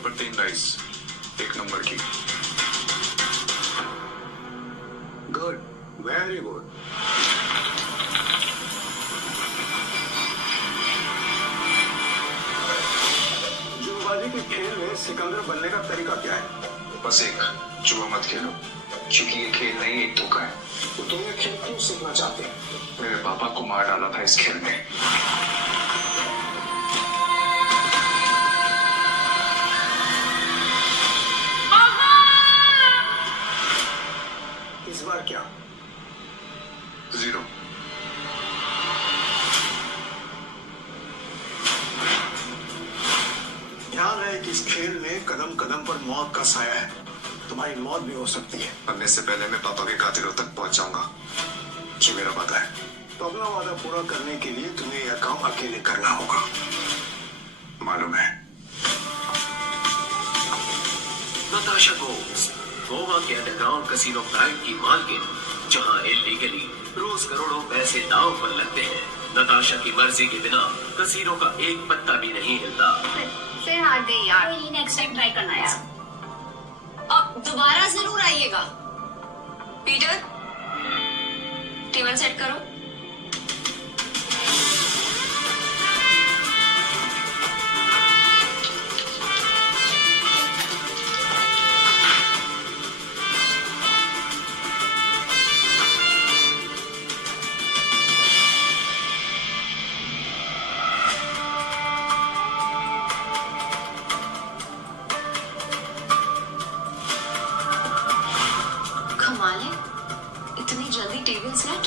ऊपर 3 rice, 1 number की। Good, very good. जुआबाजी के खेल में सिकंदर बनने का तरीका क्या है? बस एक, जुआ मत खेलो, क्योंकि ये खेल नहीं एक धोखा है। तो तुम ये खेल क्यों सीखना चाहते हैं? मेरे पापा को मार डाला था इस खेल में। इस बार क्या? 0। ध्यान रहे कि इस खेल में कदम कदम पर मौत का साया है। तुम्हारी मौत भी हो सकती है। मरने से पहले मैं पापा के कातिलों तक पहुंच जाऊंगा, जो मेरा वादा है। तो अपना वादा पूरा करने के लिए तुम्हें यह काम अकेले करना होगा। मालूम है। नताशा गोम्स, गोवा के अंडरग्राउंड कसिनो प्राइड की मालकिन, जहां इलीगली रोज करोड़ों पैसे दांव पर लगते हैं। नताशा की मर्जी के बिना कसिनो का एक पत्ता भी नहीं हिलता। फिर हार गई यार। नेक्स्ट टाइम ट्राई करना यार। अब दोबारा जरूर आइएगा। पीटर, टेबल सेट करो। कमाल है, इतनी जल्दी टेबल सेट।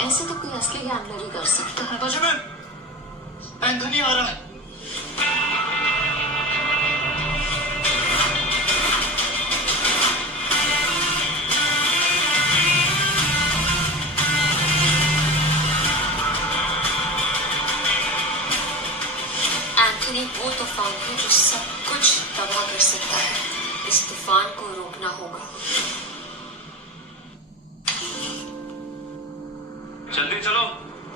ऐसे तो कोई असली गैम्बलर ही कर सकता है। बेंजामिन, एंथनी आ रहा है। एंथनी वो तूफान है जो सब कुछ तबाह कर सकता है। इस तूफान को रोकना होगा। जल्दी चलो,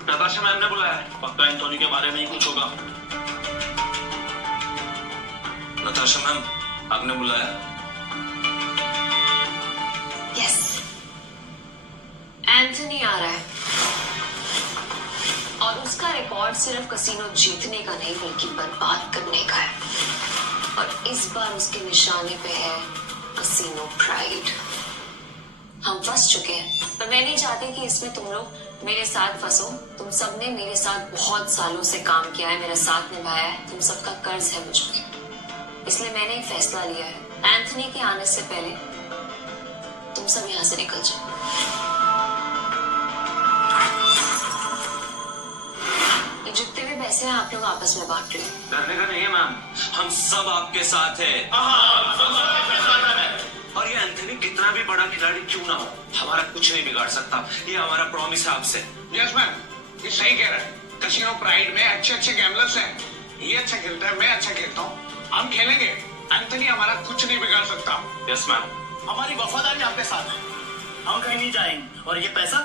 नताशा मैम ने बुलाया है। पक्का एंथोनी के बारे में ही कुछ होगा। नताशा मैम, आपने बुलाया? यस, एंथनी आ रहा है और उसका रिकॉर्ड सिर्फ कसिनो जीतने का नहीं बल्कि बर्बाद करने का है। और इस बार उसके निशाने पे है कसिनो प्राइड। हम फंस चुके हैं, पर मैं नहीं चाहती कि इसमें तुम लोग मेरे साथ फंसो। तुम सबने मेरे साथ बहुत सालों से काम किया है, मेरा साथ निभाया है। तुम सबका कर्ज है मुझ पे, इसलिए मैंने एक फैसला लिया है। एंथनी के आने से पहले तुम सब यहाँ से निकल जाओ। ये जितने भी पैसे हैं आप लोग आपस में बांट लो। डरने का नहीं है मैम, हम सब आपके साथ हैं। और ये एंथनी कितना भी बड़ा खिलाड़ी क्यों ना हो, हमारा कुछ नहीं बिगाड़ सकता। ये हमारा प्रॉमिस है आपसे। यस मैम, ये सही कह रहा है। कसिनो प्राइड में अच्छे अच्छे गैम्बलर्स हैं। ये अच्छा खेलता है, मैं अच्छा खेलता हूँ। हम खेलेंगे, एंथनी हमारा कुछ नहीं बिगाड़ सकता। Yes ma'am. हमारी वफादारी आपके साथ है, हम कहीं नहीं जाएंगे। और ये पैसा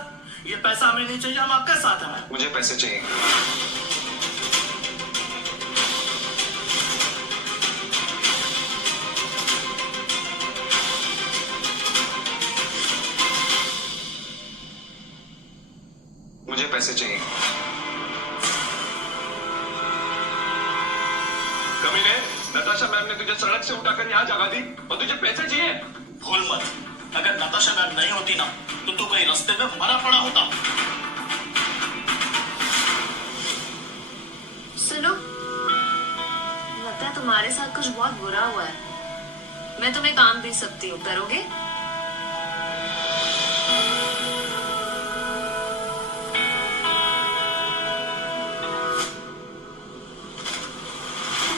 हमें नहीं चाहिए, हम आपके साथ हैं। मुझे पैसे चाहिए। मुझे पैसे चाहिए। कमीने, नताशा मैम ने तुझे सड़क से उठाकर यहाँ जगा दी और तुझे पैसे चाहिए। भूल मत, अगर नताशा मैम नहीं होती ना तो तू कहीं रास्ते में मरा पड़ा होता। सुनो, लगता है तुम्हारे साथ कुछ बहुत बुरा हुआ है। मैं तुम्हें काम दे सकती हूँ, करोगे?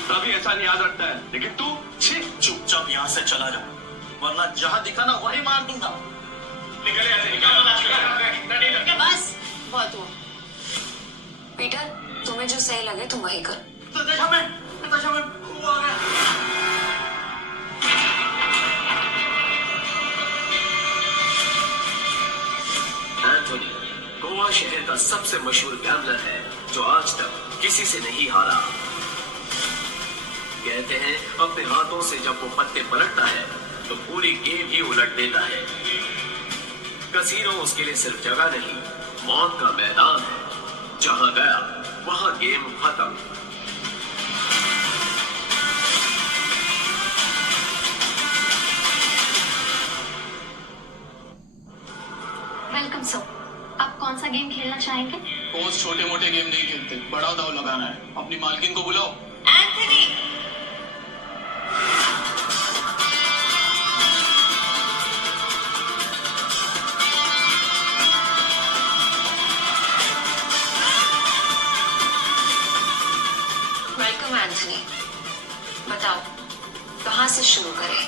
तभी एहसान याद रखता है, लेकिन तू चुपचाप यहाँ से चला जा, वरना जहाँ दिखा ना वही मार दूंगा। निकल यहाँ से, निकल। बस बहुत हुआ। पीटर, तुम्हें जो सही लगे तुम वही करो। नताशा मैम, वो आ गया। एंथोनी गोवा शहर का सबसे मशहूर गैम्बलर है जो आज तक किसी से नहीं हारा। कहते हैं अपने हाथों से जब वो पत्ते पलटता है तो पूरी गेम ही उलट देता है। कसीनो उसके लिए सिर्फ जगह नहीं, मौत का मैदान है। जहां गया वहां गेम खत्म। Welcome sir. आप कौन सा गेम खेलना चाहेंगे? कोच छोटे मोटे गेम नहीं खेलते, बड़ा दाव लगाना है। अपनी मालकिन को बुलाओ। Anthony, welcome Anthony. बताओ कहाँ से शुरू करें?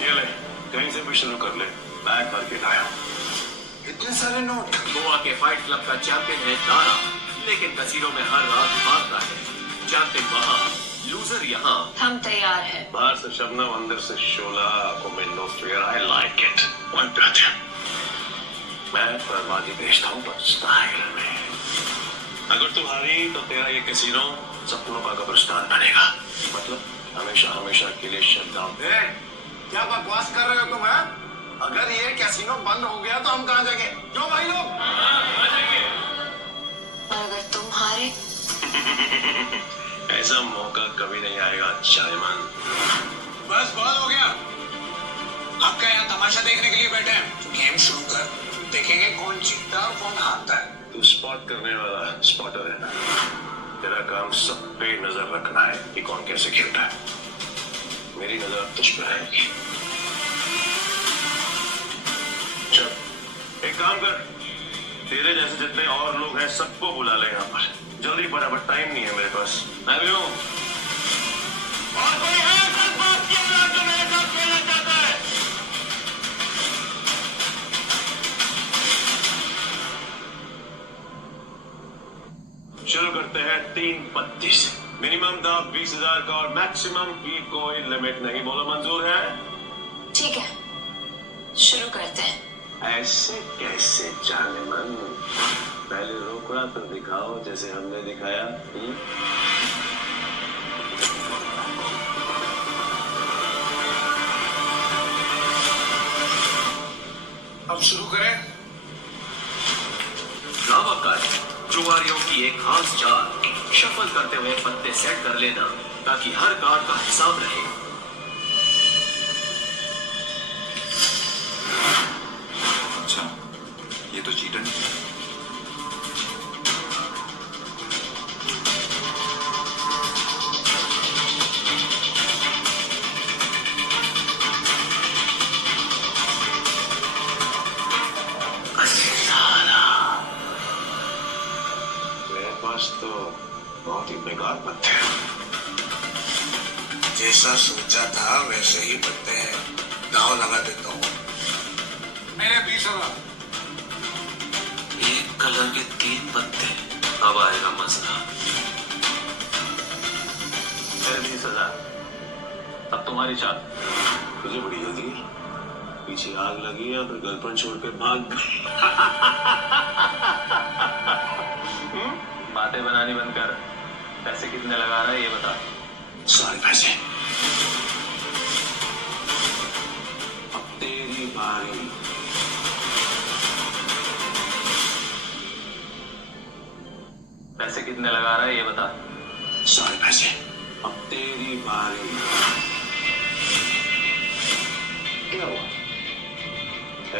ये ले, कहीं से भी शुरू कर ले। बैग भर के लाया। इतने सारे नोट। गोवा के फाइट क्लब का चैंपियन है दारा, लेकिन कसीनो में हर रात भागता है। चैंपियन वहां, लूजर यहाँ। हम तैयार हैं। बाहर से शबनम, अंदर से शोला, आंखों में no fear. I like it. One brother, मैं बर्बादी भेजता हूँ पर स्टाइल में। अगर तू हारी तो तेरा ये कैसीनो सपनों का कब्रिस्तान बनेगा। मतलब हमेशा हमेशा के लिए शट डाउन। क्या बकवास कर रहे हो तुम? हैं? अगर ये कैसीनो बंद हो गया तो हम कहाँ जाएंगे? जो भाई लोग। और अगर तुम हारे? ऐसा मौका कभी नहीं आएगा चायमन। बस बहुत हो गया। आप क्या यहाँ तमाशा देखने के लिए बैठे हैं? तो गेम शुरू कर, देखेंगे कौन जीतता है और कौन हारता है। तू स्पॉट करने वाला स्पॉटर है ना। तेरा काम सब पे नजर रखना है कि कौन कैसे खेलता है। मेरी नजर तुझ पे रहेगी। चल एक काम कर, तेरे जैसे जितने और लोग हैं सबको बुला ले यहाँ पर। जल्दी फटाफट, टाइम नहीं है मेरे पास। मैं भी हूँ। और कोई है सच बात किया ना जो मेरे साथ खेलना चाहता है? शुरू करते हैं 3 पत्ती से। मिनिमम दाव 20,000 का और मैक्सिमम की कोई लिमिट नहीं। बोलो मंजूर है? ठीक है, शुरू करते हैं। ऐसे कैसे जाने मन? पहले रोकड़ा तो दिखाओ जैसे हमने दिखाया। अब शुरू करें। लावाकार जुआरियों की एक खास चाल, शफल करते हुए पत्ते सेट कर लेना ताकि हर कार्ड का हिसाब रहे। अच्छा, ये तो चीटर है। मेरे पास तो बहुत ही बेकार पत्ते हैं। जैसा सोचा था वैसे ही पत्ते हैं। दाव लगा देता हूँ। मेरे 20,000। एक कलर के 3 पत्ते, अब आएगा मसला। मेरे 20,000। अब तुम्हारी चाल। तुझे बड़ी जल्दी है। पीछे आग लगी है फिर गर्लफ्रेंड छोड़ के भाग गई। बातें बनानी बंद कर। पैसे कितने लगा रहा है ये बता। सारे पैसे। अब तेरी बारी। पैसे कितने लगा रहा है ये बता। सारे पैसे। अब तेरी बारी। क्या हुआ?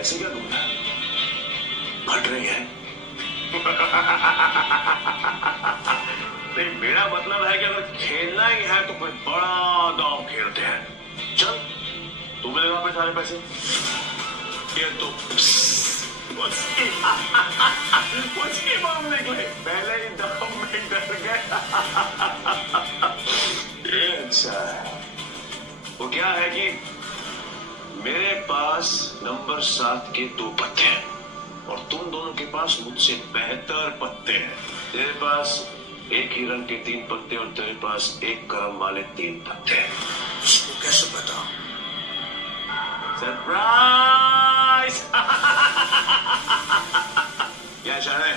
ऐसे क्या घूमना? घट रही है? नहीं, मेरा मतलब है कि अगर खेलना ही है तो फिर बड़ा दांव खेलते हैं। चल तू भी लगा पे सारे पैसे। ये तो उसकी बम निकले, पहले ही दम में डर गया। ये अच्छा है। वो क्या है कि मेरे पास नंबर 7 के 2 पत्ते हैं और तुम दोनों के पास मुझसे बेहतर पत्ते हैं। तेरे पास एक ही रंग के 3 पत्ते और तेरे पास एक क्रम वाले 3 पत्ते हैं। इसको कैसे बताओ? सरप्राइज! क्या चाहे?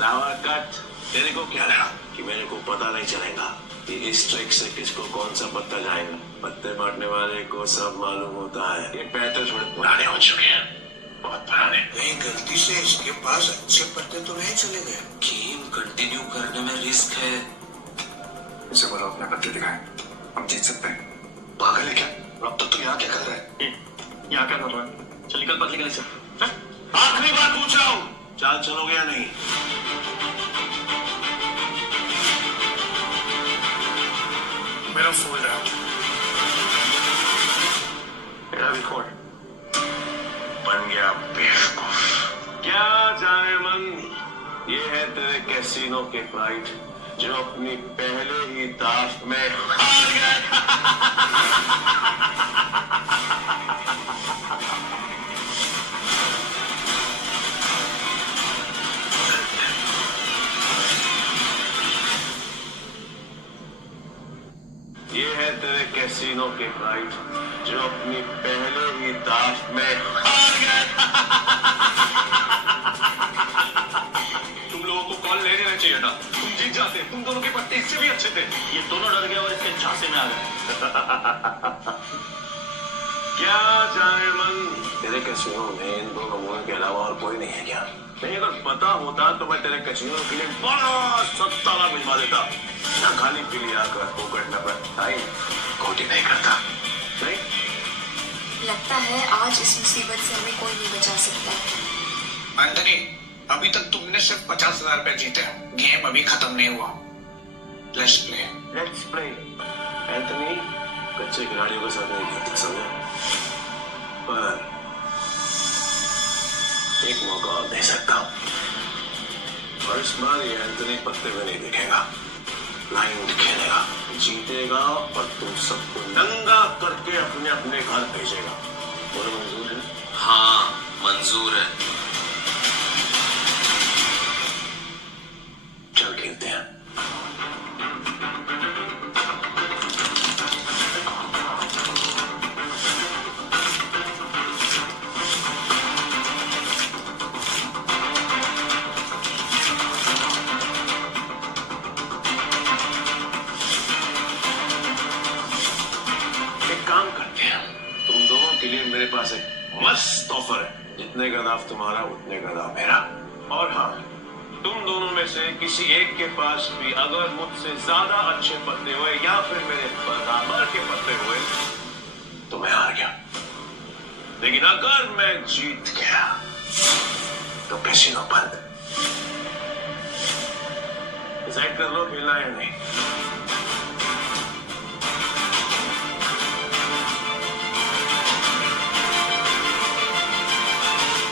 लावा कट। तेरे को क्या लगा कि मेरे को पता नहीं चलेगा कि इस ट्रिक से किसको कौन सा पत्ता जाएगा? पत्ते बांटने वाले को सब मालूम होता है। ये पैटर्न थोड़े पुराने हो चुके हैं, बहुत पुराने। कहीं गलती से इसके पास अच्छे पत्ते तो नहीं चले गए? गेम कंटिन्यू करने में रिस्क है। इसे बोलो अपने पत्ते दिखाएं, हम जीत सकते हैं। पागल है क्या? अब तो तू यहाँ क्या कर रहा है? यहाँ क्या कर रहा है? चल निकल पतली गली से। आखिरी बार पूछ रहा हूँ, चाल चलोगे या नहीं? मेरा फोन रहा, मेरा भी खोल। बन गया बेवकूफ। क्या जाने मन, ये है तेरे कैसीनो के प्राइड जो अपनी पहले ही दाव में हार गए। ये है तेरे कैसीनो के प्राइड जो अपनी पहले ही दाव में हार गए। तुम लोगों को कॉल ले लेना चाहिए था, तुम जीत जाते। तुम दोनों के पत्ते इससे भी अच्छे थे। ये दोनों डर गए और इसके झांसे में आ गए। क्या जाने मन, तेरे कैसीनो में इन दोनों मुंह के अलावा और कोई नहीं है क्या? नहीं, अगर पता होता तो मैं तेरे कैसीनो के लिए बड़ा सत्ताला भिजवा देता। ना खाली पीली आकर पोकट न पर टाइम कोटी नहीं करता। नहीं, लगता है आज इस मुसीबत से हमें कोई नहीं बचा सकता। एंथनी, अभी तक तुमने सिर्फ 50,000 रुपए जीते हैं। गेम अभी खत्म नहीं हुआ। Let's play. Let's play. Anthony, कच्चे खिलाड़ियों के साथ नहीं खेलते, समझे? पर एक मौका और दे सकता हूं, और इस बार ये एंथनी पत्ते में नहीं दिखेगा, ब्लाइंड खेलेगा, जीतेगा और तुम सबको नंगा करके अपने अपने घर भेजेगा। बोलो मंजूर है? हाँ मंजूर है। चल खेलते हैं। काम करते हैं, तुम दोनों के लिए मेरे पास एक मस्त ऑफर है। जितने का दाव तुम्हारा उतने का दाव मेरा। और हाँ, तुम दोनों में से किसी एक के पास भी अगर मुझसे ज्यादा अच्छे पत्ते हुए या फिर मेरे बराबर के पत्ते हुए तो मैं हार गया। लेकिन अगर मैं जीत गया तो कैसीनो बंद। डिसाइड कर लो खेलना है या नहीं।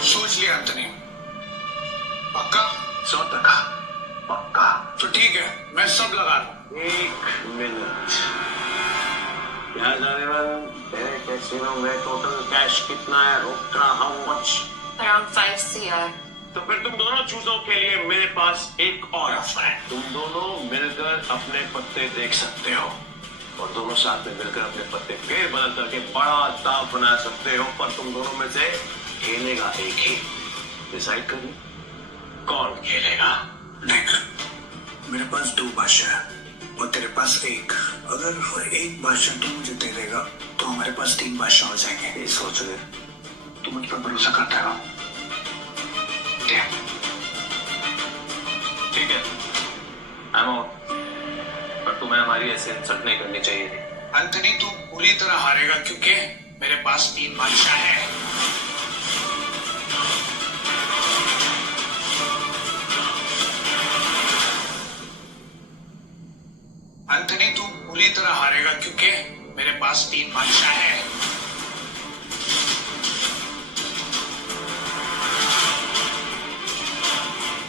सोच लिया एंथनी? पक्का? 100% पक्का। तो ठीक है, मैं सब लगा लूं। 1 मिनट। क्या जाने मन, तेरे कैसीनो में टोटल कैश कितना है? रोका हाउ मच? Around 5 CR। तो फिर तुम दोनों चूजों के लिए मेरे पास एक और ऑफर है। तुम दोनों मिलकर अपने पत्ते देख सकते हो और दोनों साथ में मिलकर अपने पत्ते फेर बदल करके बड़ा दाव बना सकते हो। पर तुम दोनों में से खेलेगा एक ही। डिसाइड कर लो कौन खेलेगा। देख, मेरे पास 2 बादशाह है और तेरे पास 1। अगर एक बादशाह तू मुझे दे देगा तो हमारे पास 3 बादशाह हो जाएंगे। ये सोच ले। तू मुझ पर भरोसा करता है? ठीक है, आई एम आउट। पर तुम्हें हमारी ऐसे इंसल्ट नहीं करनी चाहिए थी। एंथनी, तू पूरी तरह हारेगा क्योंकि मेरे पास 3 बादशाह है। एंथनी, तू पूरी तरह हारेगा क्योंकि मेरे पास 3 बादशाह है।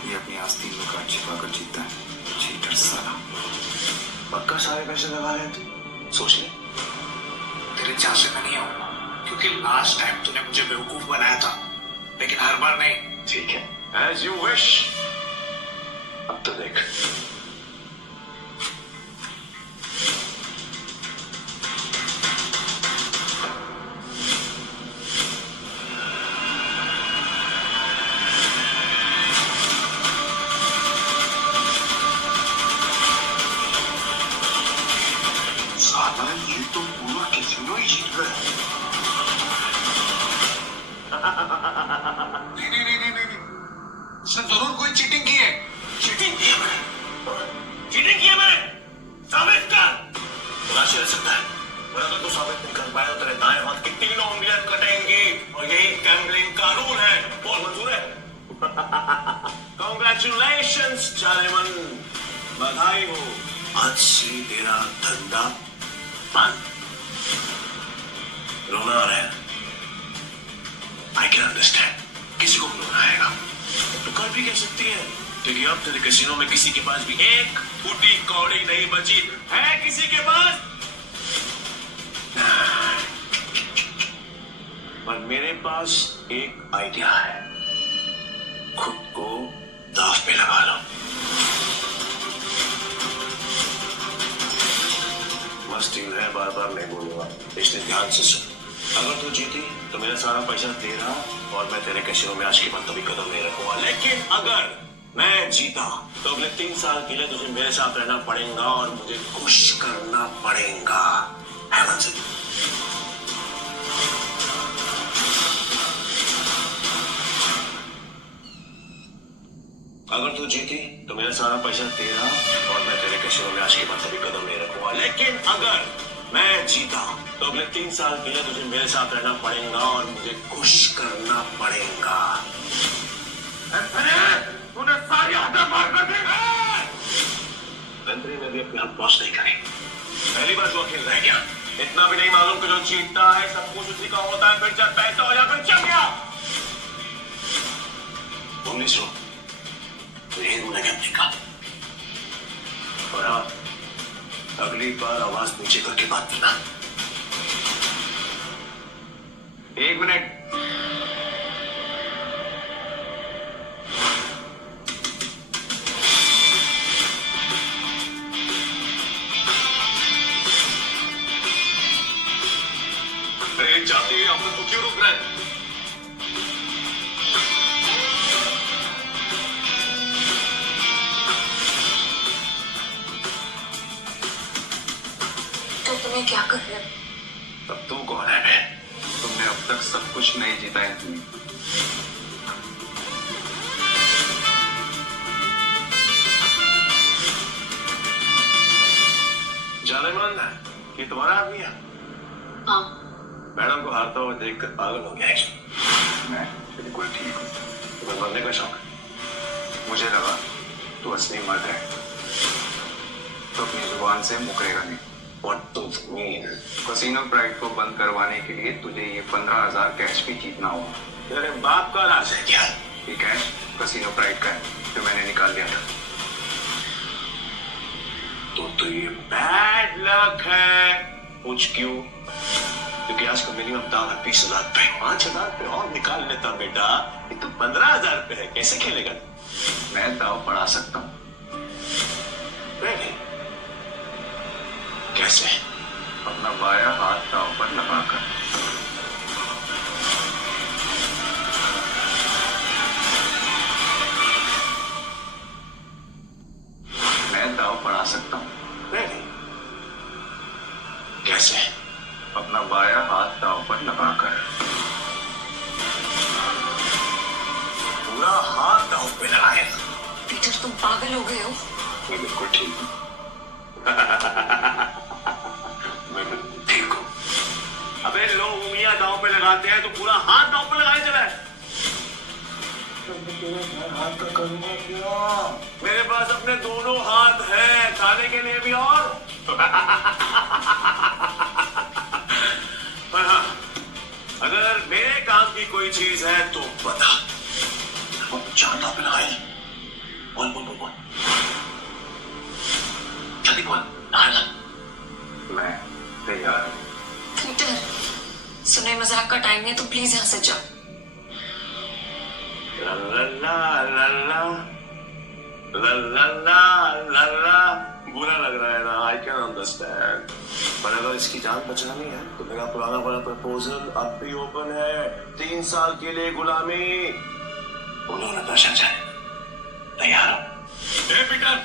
ये अपनी आस्तीन में कार्ड छिपाकर जीतता है, चीटर साला। पक्का सारे पैसे लगा रहे थे? सोच ले। तेरे झांसे में नहीं आऊंगा क्योंकि लास्ट टाइम तूने मुझे बेवकूफ बनाया था, लेकिन हर बार नहीं। ठीक है, एज यू विश। अब तो देख। कॉन्ग्रेचुलेशंस चालेमन, बधाई हो। आज से तेरा धंधा बंद। रोना आ रहा है, आई कैन अंडरस्टैंड। किसी को भी रोना आएगा तो कर भी कह सकती है, क्योंकि अब तेरे कैसीनो में किसी के पास भी एक फूटी कौड़ी नहीं बची है। किसी के पास? पर मेरे पास एक आइडिया है, खुद को दाव पे लगा लो। मस्त ट्यून है, बार बार नहीं बोलूंगा, इसलिए ध्यान से सुन। अगर तू जीती तो मेरा सारा पैसा तेरा और मैं तेरे कैसीनो में आज के बाद कभी कदम नहीं रखूंगा। लेकिन अगर मैं जीता तो अगले 3 साल के लिए तुझे मेरे साथ रहना पड़ेगा और मुझे खुश करना पड़ेगा, है मंजिल? अगर तू जीती तो मेरा सारा पैसा तेरा और मैं तेरे कैसीनो में आज के बाद कभी कदम नहीं रखूंगा। लेकिन अगर मैं जीता तो अगले 3 साल के लिए तुझे मेरे साथ रहना पड़ेगा और मुझे खुश करना पड़ेगा। तूने सारी हदें पार कर दी। एंथनी ने भी अपनी हद क्रॉस नहीं करी। पहली बार जो अकेले रह गया, इतना भी नहीं मालूम कि जो जीतता है सब कुछ उसी का होता है, फिर जब पैसा हो या फिर चल गया। 1900 यही रूल है अपने का। और हाँ, अगली बार आवाज नीचे करके बात करना। 1 मिनट। ट्रेन जाती है, हम लोग तो क्यों रुक रहे हैं? तुम्हें क्या कर रहे? तब तू कौन है बे? तुमने अब तक सब कुछ नहीं जीता है तुमने। जानेमन, ये तुम्हारा आदमी है? हाँ। मैडम को हारता हुआ देखकर पागल हो गया है। मैं बिल्कुल ठीक हूँ। तुम्हें मरने का शौक है? मुझे लगा तू असली मर्द है तो अपनी जुबान से मुकरेगा नहीं। What does it mean? Casino pride को बंद करवाने के लिए तुझे ये 15,000 कैश भी जीतना होगा। तेरे बाप का राज है क्या? ये कैश कसिनो प्राइड का है जो मैंने निकाल लिया था। तो ये बैड लक है। पूछ क्यों? क्योंकि आज का मिनिमम दाम है 20,000 पे। 5,000 पे और निकाल लेता बेटा, ये तो 15,000 पे है। कैसे खेलेगा? मैं दाव बढ़ा सकता हूँ। Really? कैसे? अपना बायां हाथ दाव पर लगाकर। मैं दाव बढ़ा सकता हूँ। Really? कैसे? अपना बायां हाथ दाव पर लगाकर। पूरा हाथ दाव पे लगाएगा। पीटर, तुम पागल हो गए हो? मैं बिल्कुल ठीक हूँ। मैं बिल्कुल ठीक हूँ। अबे लोग उंगलियां दांव पे लगाते हैं तो पूरा हाथ दांव पे लगाने चला है। हाथ का करूंगा क्या? मेरे पास अपने दोनों हाथ हैं, खाने के लिए भी और पर हाँ, अगर मेरे काम की कोई चीज है तो बता। वो 4 दाव पे लगाए। बोल बोल बोल बोल, जल्दी बोल। मैं तैयार हूँ। पीटर, सुने मजाक का टाइम नहीं तो प्लीज यहाँ से जाओ। ला ला ला ला ला ला ला ला, बुरा लग रहा है ना? आई कैन अंडरस्टैंड, पर अगर इसकी जान बचानी है तो मेरा पुराना वाला प्रपोजल अब भी ओपन है। 3 साल के लिए गुलामी। बोलो नताशा जान, तैयार हो? पीटर,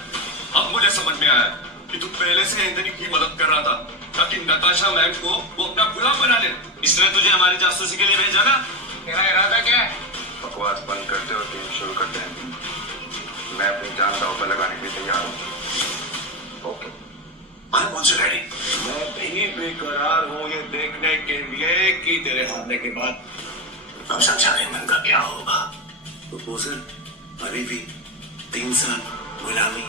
अब मुझे समझ में आया कि तू पहले से एंथनी की मदद कर रहा था ताकि नताशा मैम को वो अपना गुलाम बना ले। इसने तुझे हमारी जासूसी के लिए भेजा ना? तेरा इरादा क्या है? बकवास बंद करते और गेम शुरू करते हैं। मैं अपनी जान दांव पर लगाने के लिए तैयार हूँ। Okay, I am also ready. मैं भी बेकरार हूँ ये देखने के लिए कि तेरे हारने के बाद अब समझा नहीं मन का क्या होगा। प्रपोजल अभी भी 3 साल गुलामी।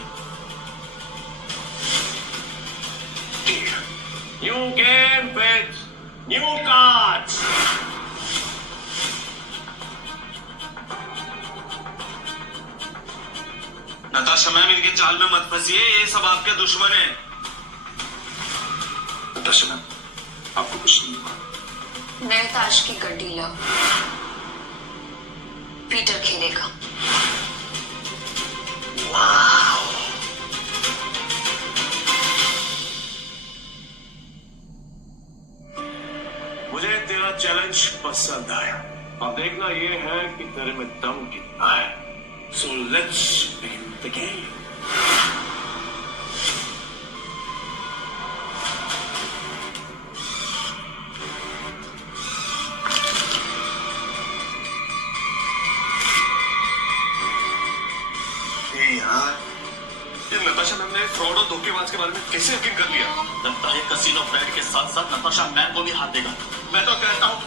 New game with new cards. Natasha ma'am, इनके जाल में मत फंसिए, ये सब आपके दुश्मन हैं। नताशा मैम, आपको कुछ नहीं हुआ। नए ताश की गड्डी लाओ, पीटर खेलेगा। मुझे तेरा चैलेंज पसंद आया। अब देखना ये है कि तेरे में दम कितना है। So let's begin the game. ये नताशा मैम ने फ्रॉड और धोखेबाज के बारे में कैसे यकीन कर लिया? लगता है कसीनो प्राइड के साथ साथ नताशा मैम को भी हाथ देगा। मैं तो कहता हूँ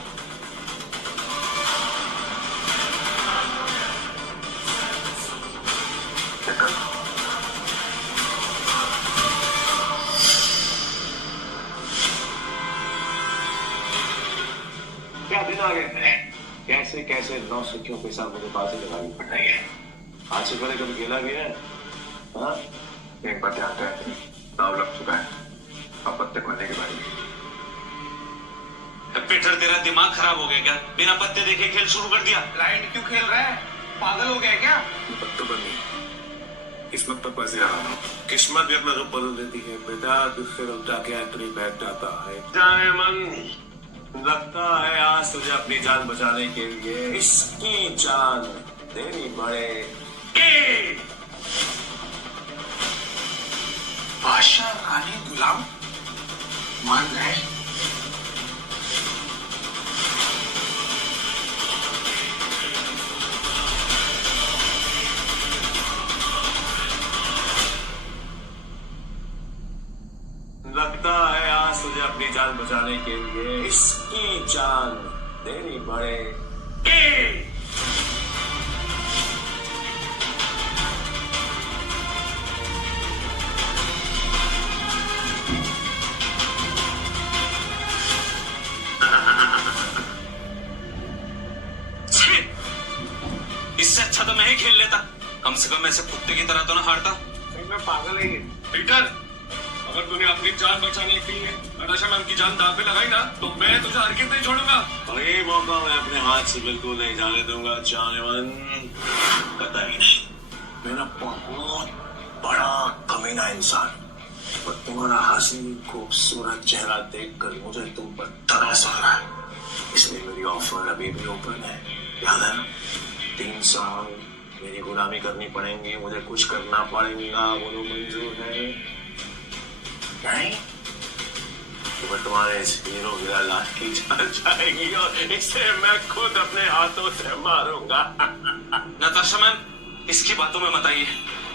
क्या दिन आ गए थे। कैसे कैसे 9 सखियों के साथ मुझे बाजी लगानी पड़ रही है। आज से पहले कभी खेला भी है? हाँ? एक बात ध्यान रहे, दाव लग चुका है। अब पत्ते खोलने के बारे में। पीटर, तेरा दिमाग खराब हो गया क्या? बिना पत्ते देखे खेल शुरू कर दिया। ब्लाइंड क्यों खेल रहा है? पागल हो गया क्या? पत्तों पर नहीं, किस्मत पर बाजी रहा हूँ। किस्मत भी अपना रूप बदल देती है बेटा। दूसरे लोग जाके एंट्री बैठ जाता है। जाने मन, लगता है आज तुझे अपनी जान बचाने के लिए इसकी जान देनी पड़ेगी। बादशाह रानी गुलाम मान गए। लगता है आज तुझे अपनी जान बचाने के लिए इसकी जान देनी पड़ेगी। इससे अच्छा तो मैं ही खेल लेता। कम से कम ऐसे कुत्ते की तरह तो ना हारता। मैं पागल है ये। पीटर, अगर तूने अपनी जान बचाने के लिए नताशा मैम की जान दांव पे लगाई ना, तो मैं तुझे हरगिज़ नहीं छोड़ूंगा। और ये मौका मैं अपने हाथ से बिल्कुल नहीं जाने दूंगा। जाने मन, पता ही नहीं, मेरा बहुत बड़ा कमीना इंसान। और तुम्हारा हसीन खूबसूरत चेहरा देखकर मुझे तुम पर तरस आ रहा है। इसलिए मेरी ऑफर अभी भी ओपन है। याद है ना, 3 साल मेरी गुलामी करनी पड़ेगी, मुझे कुछ करना पड़ेगा। बोलो मंजूर है? नहीं तो तुम्हारे इस हीरो की लाश की जान जाएगी और इसे मैं खुद अपने हाथों से मारूंगा। नताशा मैम, इसकी बातों में मत आइए।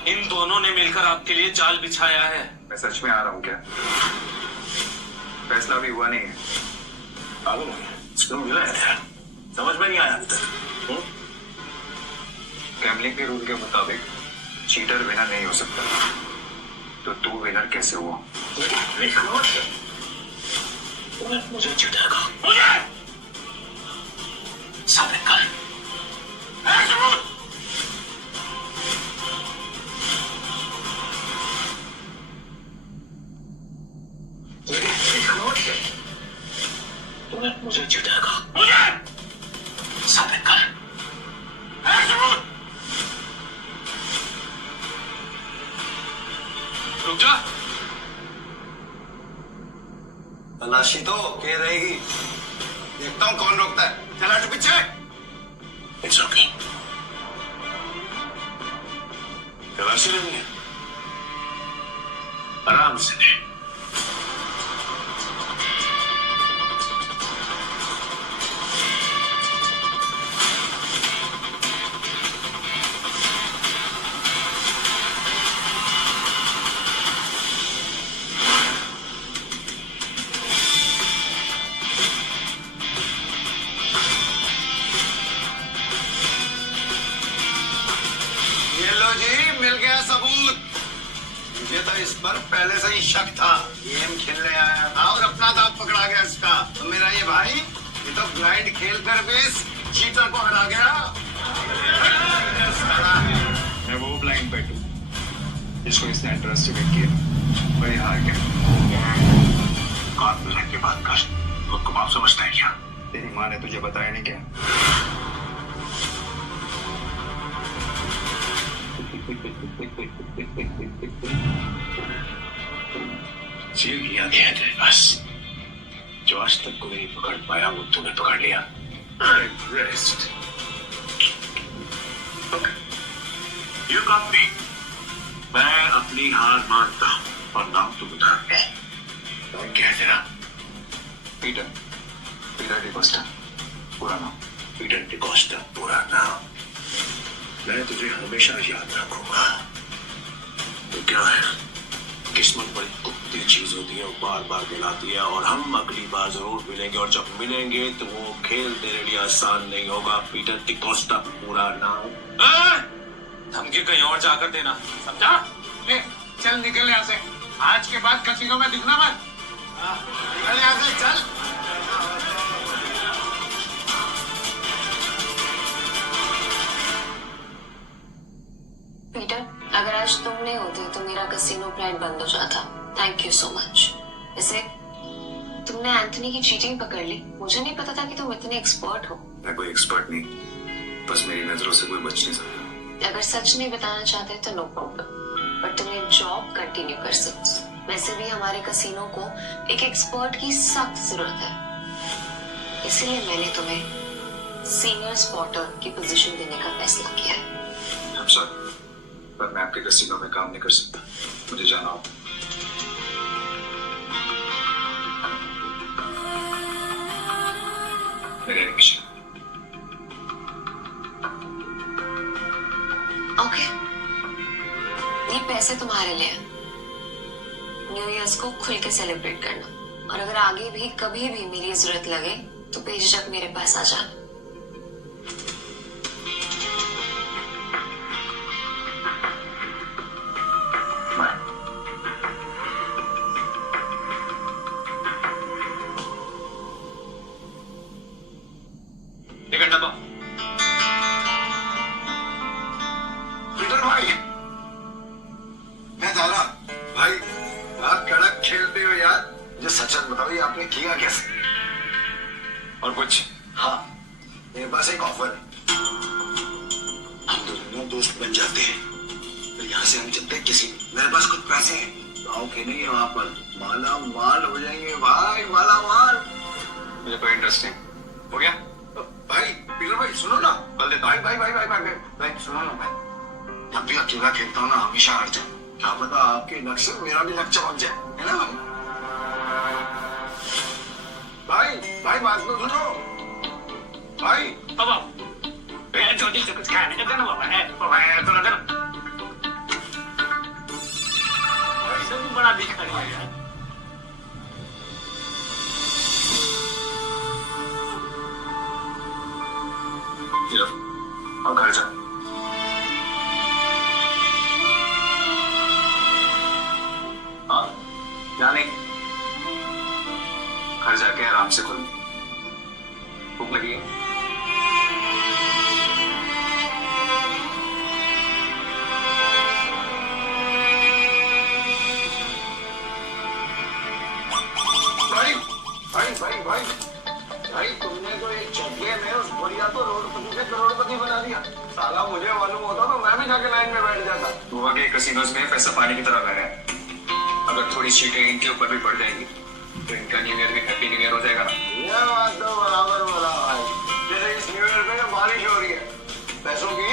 इन दोनों ने मिलकर आपके लिए जाल बिछाया है। मैं सच में आ रहा हूँ क्या? फैसला भी हुआ नहीं है। पागल हो गया? इसको मिला है तेरा? समझ में नहीं आया अभी तक? गैम्बलिंग के रूल के मुताबिक चीटर विनर नहीं हो सकता। तो तू विनर कैसे हुआ? मुझे चीटर का मुझे साबित कर। मुझे चीटर का मुझे साबित कर। रुक जा। तलाशी तो के रहेगी। देखता हूँ कौन रोकता है। चला तो पीछे। It's okay. तलाशी नहीं है, आराम से दे। लो जी, मिल गया सबूत। मुझे तो इस पर पहले से ही शक था। गेम खेलने आया था और अपना दांव पकड़ा गया इसका। तो मेरा ये भाई, ये तो ब्लाइंड खेल कर भी इस चीटर को हरा गया। मैं वो ब्लाइंड बैठू जिसको इसने अंडरएस्टिमेट किया, वही हार गया। कॉन्फिडेंट की बात कर, खुद को बाप समझता है क्या? तेरी माँ ने तुझे बताया नहीं क्या? सील किया गया है तेरे पास, जो आज तक कोई नहीं पकड़ पाया वो तूने पकड़ लिया। I'm impressed. Okay. You got me. मैं अपनी हार मानता हूं और नाम तो बता दे। नाम क्या है तेरा? पीटर डिकोस्टा, पूरा नाम। पीटर डिकोस्टा, पूरा नाम। मैं तुझे हमेशा याद रखूंगा। तो क्या है, किस्मत बड़ी कुत्ती चीज होती है, वो बार बार मिलाती है और हम अगली बार जरूर मिलेंगे और जब मिलेंगे तो वो खेल तेरे लिए आसान नहीं होगा। पीटर डिकोस्टा, पूरा नाम। धमकी कहीं और जाकर देना, समझा? ले चल निकल यहाँ से। आज के बाद कसीनो में दिखना मत। निकल यहाँ से, चल। पीटर, अगर आज तुम नहीं होते तो मेरा कसिनो प्राइड बंद हो जाता। Thank you so much. वैसे तुमने एंथनी की चीटिंग पकड़ ली। मुझे नहीं पता था कि तुम इतने एक्सपर्ट हो। मैं कोई एक्सपर्ट नहीं, बस मेरी नजरों से कोई बच नहीं सकता। अगर सच नहीं बताना चाहते तो नो प्रॉब्लम, बट तुम्हें जॉब कंटिन्यू कर सकते। वैसे भी हमारे कसिनो को एक एक्सपर्ट की सख्त जरूरत है, इसलिए मैंने तुम्हें सीनियर स्पॉटर की पोजीशन देने का फैसला किया है। I'm sorry, पर मैं आपके कसिनो में काम नहीं कर सकता। मुझे जाना होगा। मेरे एडमिशन। ओके, ये पैसे तुम्हारे लिए हैं। न्यू ईयर्स को खुल के सेलिब्रेट करना, और अगर आगे भी कभी भी मेरी जरूरत लगे तो बेझिझक मेरे पास आ जाना। पीटर भाई, मैं जा रहा। भाई आप कड़क खेलते हो यार। मुझे सच बताओ, आपने किया कैसे? और कुछ? हाँ, मेरे पास एक ऑफर है। हम दोनों दोस्त बन जाते हैं, फिर यहाँ से हम चलते हैं किसी। मेरे पास कुछ पैसे हैं, गाँव के नहीं, वहाँ पर माला माल हो जाएंगे भाई, माला माल। मुझे कोई इंटरेस्ट नहीं। हो गया? भाई पीटर भाई सुनो ना। बोल दे। भाई भाई भाई भाई भाई भाई सुनो ना भाई, जब भी अकेला खेलता हूँ ना हमेशा हार जाए। क्या पता आपके लक से मेरा भी लक चमक जाए, है ना भाई? भाई बात तो सुनो भाई। छोटी से कुछ खाने का देना बाबा है, तो लगा सब बड़ा भिखारी है यार। अब घर जा। हाँ, जाने घर जाके आराम से खोल। भूख लगी है? भाई भाई भाई भाई भाई, तुमने तो एक चटिया में उस बुढ़िया को रोडपति से करोड़पति बना दिया। साला मुझे मालूम होता तो मैं भी जाके लाइन में बैठ जाता। गोवा के कसिनोज में पैसा पानी की तरह बह रहा है। अगर थोड़ी चीटें इनके ऊपर भी पड़ जाएंगी तो इनका न्यू ईयर भी हैप्पी न्यू ईयर हो जाएगा ना। ये बात तो बराबर बोला भाई। जैसे इस न्यू ईयर पे बारिश हो रही है पैसों की।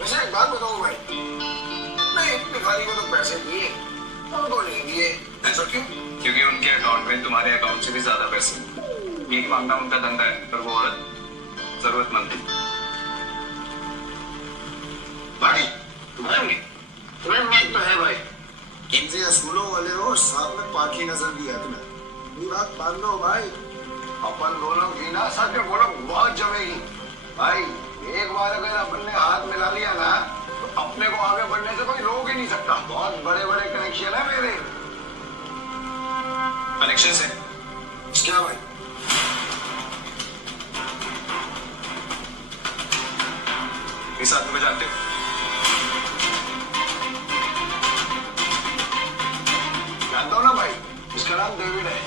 वैसे एक बात बताओ भाई, मैं एक भिखारी को तो पैसे दिए, उनको नहीं दिए, ऐसा क्यों? क्योंकि उनके अकाउंट में तुम्हारे अकाउंट से भी ज्यादा पैसे हैं। भीख मांगना उनका धंधा है, पर वो औरत जरूरतमंद थी। भाई तुम्हें तो है भाई, इनसे स्कूलों वाले हो, साथ में पाखी नजर भी है तुम्हें। ये बात मान लो भाई, अपन दोनों की ना सच में बोलो बहुत जमेगी भाई। एक बार अगर अपन ने हाथ मिला लिया ना तो अपने को आगे बढ़ने से कोई रोक ही नहीं सकता। बहुत बड़े बड़े कनेक्शन है मेरे। कनेक्शन से क्या भाई? इस आदमी को जानते हो? जानता हूँ ना भाई, इसका नाम डेविड है।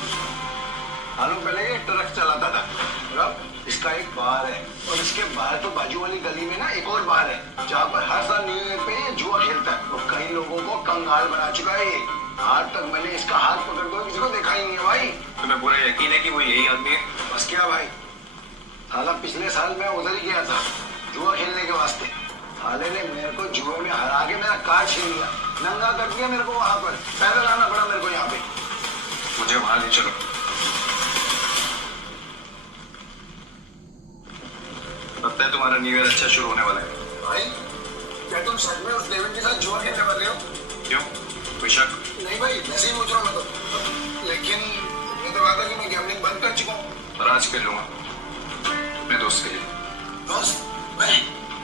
सालों पहले ये ट्रक चलाता था। मतलब इसका एक बार है और इसके बाहर तो बाजू वाली गली में ना एक और बार है जहाँ पर हर साल न्यू ईयर पे ये जुआ खेलता है और कई लोगों को कंगाल बना चुका है ये। आज तक मैंने इसका हाथ पकड़ कर किसी को देखा ही नहीं है भाई। तुम्हें पूरा यकीन है कि वो यही आदमी है? बस क्या भाई, साला पिछले साल मैं उधर ही गया था जुआ खेलने के वास्ते। साले ने मेरे को जुए में हरा के मेरा कार्ड छीन लिया, नंगा कर दिया मेरे को वहां पर। पैदल आना पड़ा मेरे को यहाँ पे। मुझे वहां ले चलो। लगता है तुम्हारा न्यू ईयर अच्छा शुरू होने वाला है। भाई क्या तुम सच में उस डेविड के साथ जुआ खेलने वाले हो? क्यों, कोई शक? नहीं भाई, वैसे ही पूछ रहा हूँ मैं तो। लेकिन तुमने तो कहा था कि मैं गैम्बलिंग बंद कर चुका हूँ। और आज कर लूंगा अपने दोस्त के लिए। दोस्त? मैं?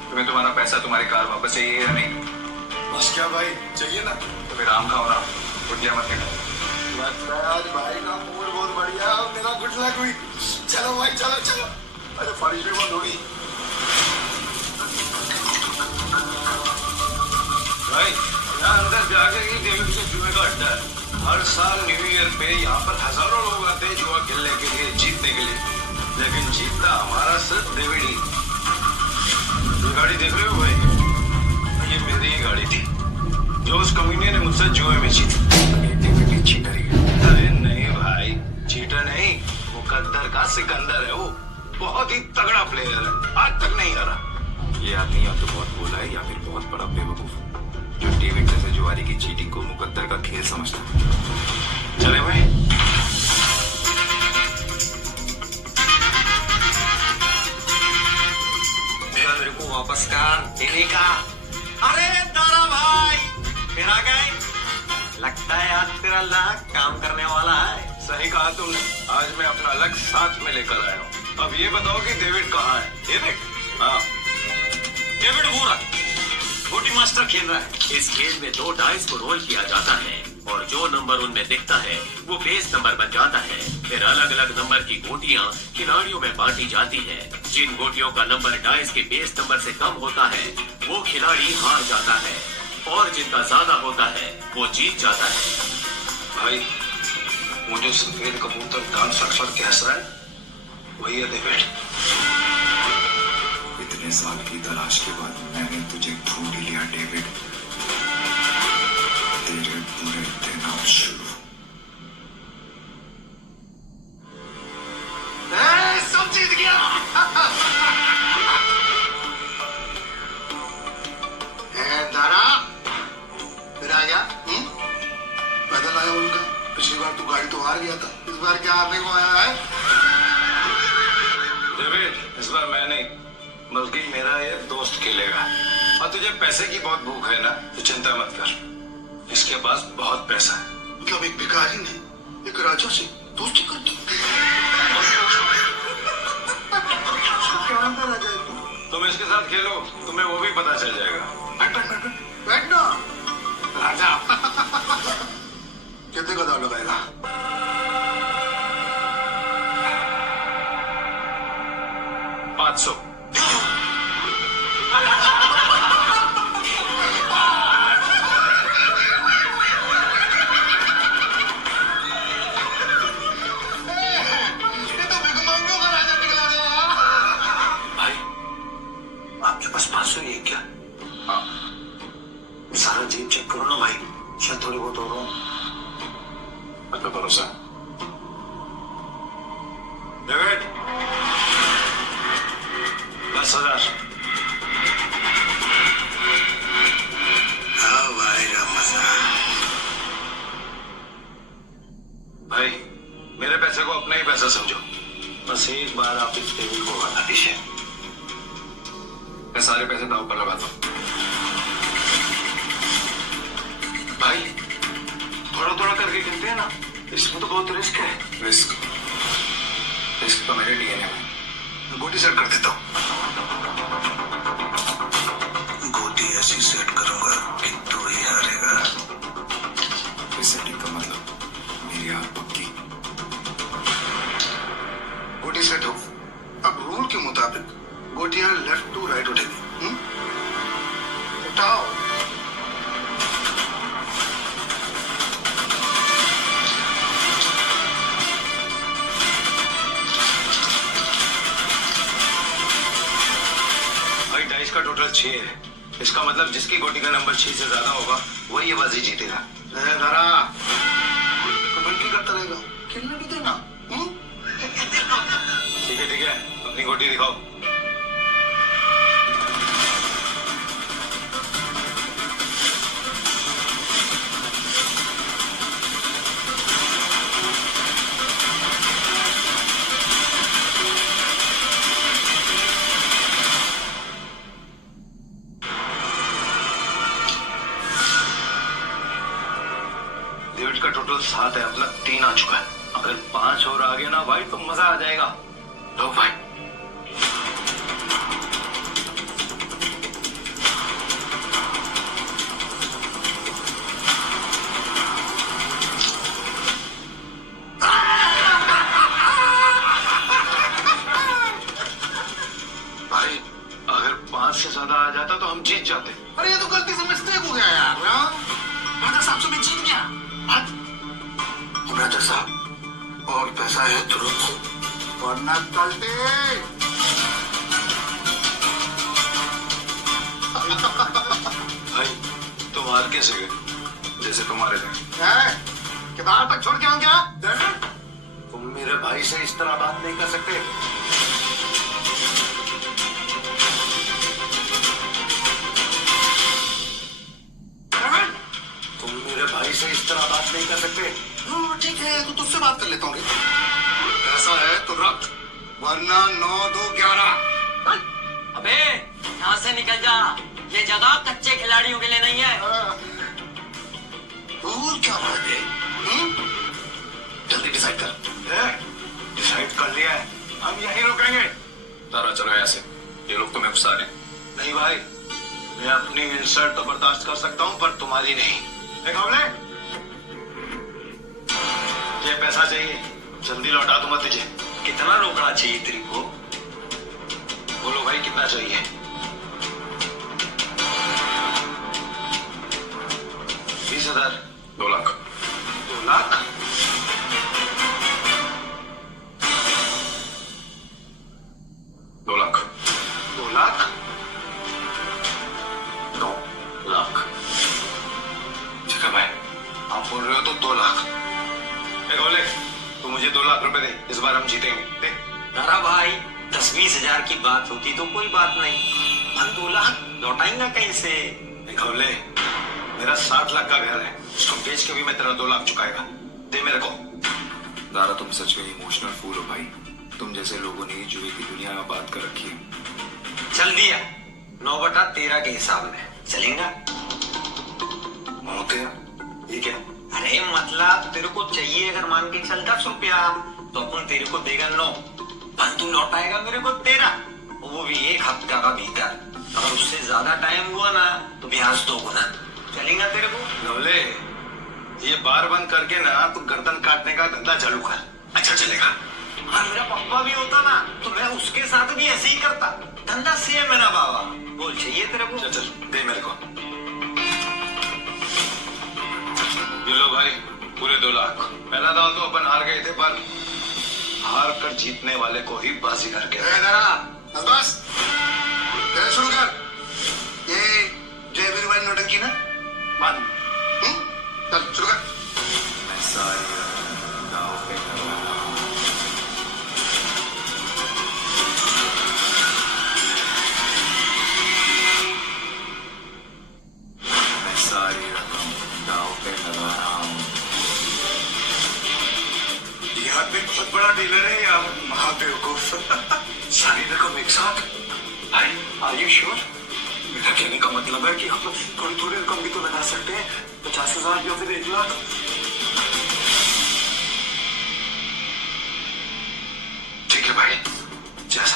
तुम्हें तुम्हारा पैसा, तुम्हारी कार वापस चाहिए या नहीं? बस क्या भाई, चाहिए ना। तो फिर आम खाओ ना, गुटिया मत खाओ। लगता है आज भाई का मूड बहुत बढ़िया और मेरा गुड लक हुई। चलो भाई चलो चलो। अरे फारिश भी बंद होगी भाई। यहाँ अंदर जाके ही डेविड के जुए का अड्डा है। हर साल न्यू ईयर पे यहाँ पर हजारों लोग आते हैं जुआ खेलने के लिए, जीतने के लिए। लेकिन जीतता हमारा सिर्फ डेविड ही। ये गाड़ी देख रहे हो भाई, ये मेरी ही गाड़ी थी जो उस कमीने ने मुझसे जुए में जीती। चीटर ही। अरे नहीं भाई, चीटर नहीं, मुकद्दर का सिकंदर है वो। बहुत ही तगड़ा प्लेयर है, आज तक नहीं हारा। ये आदमी या तो बहुत बोला है या फिर बहुत बड़ा बेवकूफ, जो डेविड जैसे जुआरी की चीटिंग को मुकद्दर का खेल समझता है। चले भाई। मेरे को वापस कर देने का। अरे दारा भाई, फिर आ गए। लगता है आज तेरा लक काम करने वाला है। सही कहा तुमने, आज मैं अपना लक साथ में लेकर आया हूँ। अब ये बताओ कि डेविड कहाँ है? ये देख। हाँ, डेविड वो रहा, गोटी मास्टर खेल रहा है। इस खेल में 2 डाइस को रोल किया जाता है और जो नंबर उनमें दिखता है वो बेस नंबर बन जाता है। फिर अलग अलग नंबर की गोटियां खिलाड़ियों में बांटी जाती है। जिन गोटियों का नंबर डाइस के बेस नंबर से कम होता है वो खिलाड़ी हार जाता है और जिनका ज्यादा होता है वो जीत जाता है। भाई वो जो सफेद कबूतर डांस अक्सर कैसा है, वही है डेविड। इतने साल की तलाश के बाद मैंने तुझे ढूंढ लिया डेविड। तेरे पूरे दिन अब शुरू। सब जीत गया। दारा फिर आ गया। पैदल आया उनका। पिछली बार तू गाड़ी तो हार गया था, इस बार क्या हारने को आया है? डेविड, इस बार मैं नहीं बल्कि मेरा ये दोस्त खेलेगा। और तुझे पैसे की बहुत भूख है ना, तो चिंता मत कर, इसके पास बहुत पैसा है। मतलब एक भिखारी ने एक राजा से दोस्ती कर दी। तुम इसके साथ खेलो, तुम्हें वो भी पता चल जाएगा। बैठ ना राजा। कितने का दाम लगाएगा? 500। भाई आपके पास 500 ही है क्या? हाँ, सारा जेब चेक करो ना भाई, शायद थोड़ी बहुत हो। मतलब भरोसा। डेविड, 10,000। हाँ भाई का मजा। भाई मेरे पैसे को अपना ही पैसा समझो। बस एक बार आप इस डेविड को बता दीजिए, मैं सारे पैसे दांव पर लगाता हूँ। भाई थोड़ा थोड़ा करके गिनते हैं ना, इसमें तो बहुत रिस्क है। रिस्क? रिस्क तो मेरे डीएनए में। मैं गोटी सेट कर देता हूँ। गोटी ऐसी सेट करूंगा कि तू ही हारेगा। इस सेटिंग का मतलब मेरी हार पक्की। गोटी सेट हो। अब रूल के मुताबिक गोटियां लेफ्ट टू राइट उठेगी। उठाओ। भाई डाइस का टोटल 6 है। इसका मतलब जिसकी गोटी का नंबर 6 से ज्यादा होगा वही ये बाजी जीतेगा। धरा कमेंट्री करता रहेगा, खेलने भी देना। ठीक है, अपनी गोटी दिखाओ। डेविड का टोटल 7 है, अपना 3 आ चुका है। अगर 5 और आ गया ना भाई तो मजा आ जाएगा। लो भाई। भाई अगर 5 से ज्यादा आ जाता तो हम जीत जाते। अरे ये तो गलती से मिस्टेक हो गया यार। राजा साहब से मैं जीत गया। राजा साहब और पैसा है तो रुको वरना तलते। भाई तुम हार कैसे गए? जैसे तुम्हारे थे। किताब तक छोड़ के आऊं क्या? तुम मेरे भाई से इस तरह बात नहीं कर सकते। तुम मेरे भाई से इस तरह बात नहीं कर सकते। ठीक है तो तुझसे बात कर लेता हूँ। ऐसा है तो रख वरना 9, 2, 11। अबे यहाँ से निकल जा। ये जगह कच्चे खिलाड़ियों के लिए नहीं है। और क्या रहा है? जल्दी डिसाइड कर। डिसाइड कर लिया है, हम यहीं रुकेंगे। तारा चलो यहाँ से, ये लोग तुम्हें फंसा रहे। नहीं भाई, मैं अपनी इंसल्ट तो बर्दाश्त कर सकता हूँ पर तुम्हारी नहीं। ये पैसा चाहिए, जल्दी लौटा दूंगा तुझे। कितना रोकड़ा चाहिए तेरे को? बोलो भाई कितना चाहिए? 20,000। 2 लाख। 2 लाख? 2 लाख। 2 लाख? 2 लाख। ठीक है भाई, आप बोल रहे हो तो 2 लाख। बोले तू मुझे 2 लाख रुपए दे, इस बार हम जीतेंगे। दे। तारा भाई 10-20 हजार की बात होती तो कोई बात नहीं, हम 2 लाख लौटाएंगे कहीं से? बोले मेरा 60 लाख का घर है, उसको बेच के भी मैं तेरा 2 लाख चुकाएगा। दे मेरे को। दारा तुम सच में इमोशनल फूल हो भाई। तुम जैसे लोगों ने जुए की दुनिया में बात कर रखी है। चल दिया 9/13 के हिसाब में चलेगा। 9/13? ये क्या? अरे मतलब तेरे को चाहिए अगर मान के चल 10 रुपया तो अपन तेरे को देगा 9, पर तू लौटाएगा मेरे को 13, वो भी 1 हफ्ता का भीतर। अगर उससे ज्यादा टाइम हुआ ना तो ब्याज 2 गुना। चलेगा तेरे को? नवले ये बार बंद करके ना तू गर्दन काटने का धंधा चालू कर। अच्छा चलेगा? हाँ मेरा पप्पा भी होता ना तो मैं उसके साथ भी ऐसे ही करता। धंधा सेम है ना बाबा। बोल चाहिए तेरे को? चल दे मेरे को। ये लो भाई पूरे 2 लाख। पहला दाव तो अपन हार गए थे पर हार कर जीतने वाले को ही बाजी करके। बस शुरू कर। ये जय वीर वाली नोटंकी ना बंद। चल शुरू कर। मैं सारी दाव पे लगा रहा हूं। मैं सारी रकम दाव पे लगा रहा हूं। ये आदमी बहुत बड़ा डीलर है या महाबेवकूफ। सारी रकम एक साथ? भाई आर यू श्योर? मेरा कहने का मतलब है कि हम थोड़ी थोड़ी रकम भी तो लगा सकते हैं। 50,000 या फिर 1 लाख।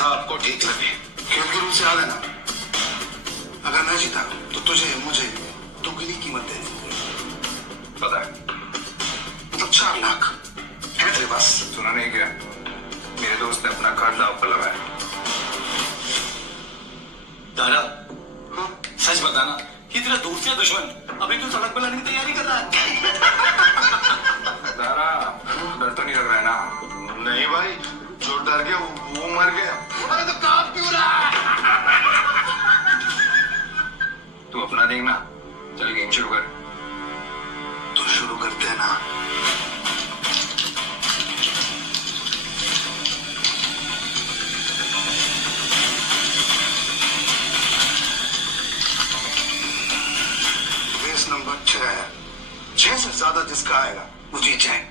आपको ठीक लगे। खेल के रूल से याद है ना, अगर मैं जीता तो तुझे मुझे दुगनी कीमत दे। पता है, मतलब 4 लाख है तेरे पास? सुना नहीं क्या? मेरे दोस्त ने अपना घर दांव पर लगाया। दादा, सच बताना, ये तेरा दोस्त या दुश्मन अभी तू सड़क पर लाने की तैयारी कर रहा है? दारा, डर तो नहीं लग रहा है ना? नहीं भाई, जो डर गया वो मर गया। अरे तो काम क्यों रहा? तू अपना देखना, चल गेम शुरू कर। तो शुरू करते हैं ना। बेस नंबर 6 से ज्यादा जिसका आएगा वो जीत जाए।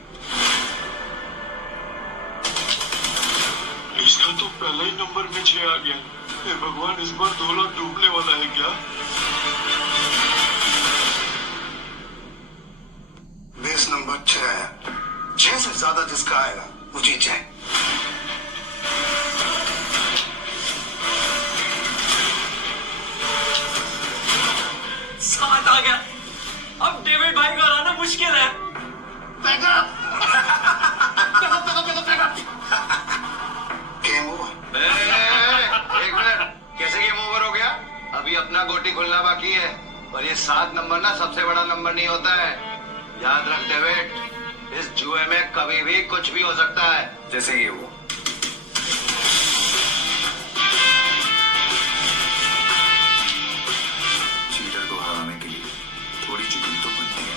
इसका तो पहला ही नंबर में 6 आ गया। हे भगवान, इस बार 2 लाख डूबने वाला है क्या? बेस नंबर 6 से ज्यादा जिसका आएगा वो जीत जाए। सात आ गया। अब डेविड भाई को हराना मुश्किल है। Game over. एक मिनट, कैसे गेम ओवर हो गया? अभी अपना गोटी खुलना बाकी है। और ये 7 नंबर ना सबसे बड़ा नंबर नहीं होता है। याद रख डेविड, इस जुए में कभी भी कुछ भी हो सकता है। जैसे ये वो चीटर को हराने के लिए थोड़ी जुगल तो बनती है।